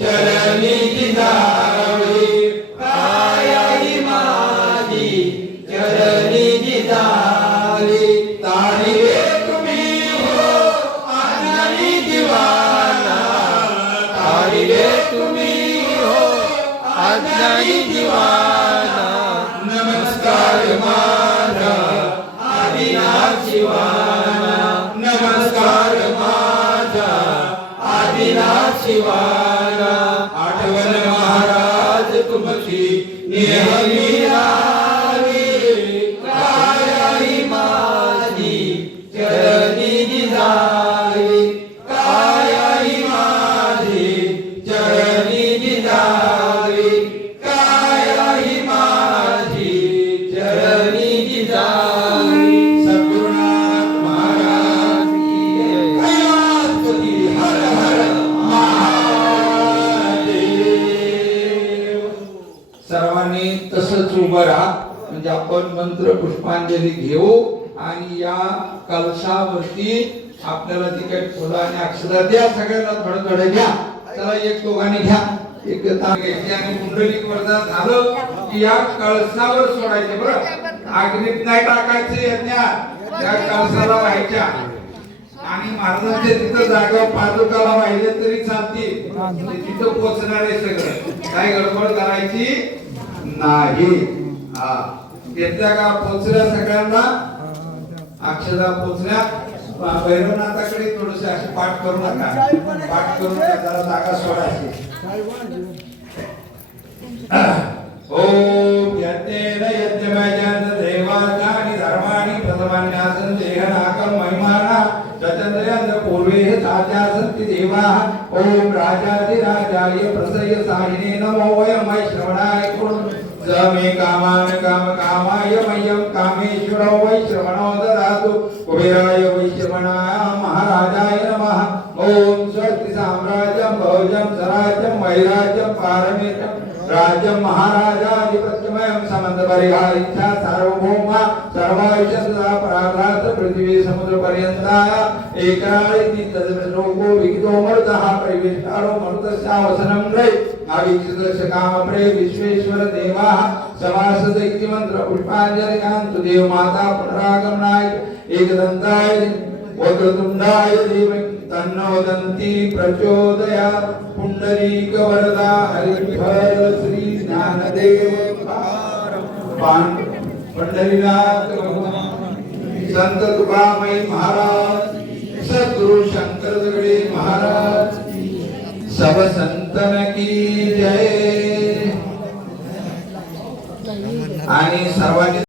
चरणी जिजावी कायाही माझी चरणी जिजावी तारिले तुम्ही हो अज्ञानी दिवाना तारिले तुम्ही हो अज्ञानी दिवाना नमस्कार माझा आदिनाथ शिवाना नमस्कार माझा आदिनाथ शिवाना आठवण महाराज तुमची नेहमी राहावी कायाही माझी चरणी जिजावी कायाही माझी असंच उभं राहा म्हणजे आपण मंत्र पुष्पांजली घेऊ आणि या कलशावरती आपल्याला जी काही फुलं आणि अक्षता द्या सगळ्यांना थोडं थोडं घ्या. चला एक दोघांनी घ्या. एक घ्यायची आणि कुंडलिक वरदान झालं की या कळसावर सोडायचे बरं. अग्नीत नाही टाकायचे यज्ञात, त्या कळसाला व्हायच्या आणि महाराजांच्या तिथं जागा पादुकाला वाहिले तरी चालतील. तिथं पोचणार आहे सगळं, काय गडबड करायची नाही. हा घेतल्या का पोचल्या सगळ्यांना अक्षदा पोचल्या. भैरवनाथाकडे थोडसे असे पाठ करू नका, पाठ करून जरा जागा सोडायची. ओम यज्ञेन यज्ञमयन देवानानि धर्माणि प्रथमान्यासं देहनाकं महिमाना चतुर्यंत पूर्वे सात्यासन्ति देवाः. ओम राजाधिराजाय प्रसय साहिने नमो वयं वैश्रवणाय कुरु मे कामान काम कामाय मह्यं कामेश्वरो वैश्रवणो ददातु. कुबेराय वैश्रवणाय महाराजाय नमः. ओम स्वस्ति साम्राज्यं भोजं स्वराज्यं वैराज्यं पारमेत्यं राज्यं महाराजाधिपत्यमयं समन्त परिहारिच्छा सार्वभौमा सर्वायुष सदा पराघात पृथ्वी समुद्र पर्यंताय एकाळी तद्लोको विहितो मरुतः परिवेष्टारो मरुतस्यावसनं रे अवीक्षितस्य कामप्रे विश्वेश्वर देवाः समासद इति मंत्र पुष्पांजलि कान्तु देव माता पुनरागमनाय एकदन्ताय वक्रतुण्डाय धीमहि तन्नो दन्ति प्रचोदयात्. पुंडरीक वरदा हरिफल श्री ज्ञानदेव पंढरीनाथ संत तुकामय महाराज, सद्गुरु शंकर दगडे महाराज, सब संतन की जय. आणि सर्वांनी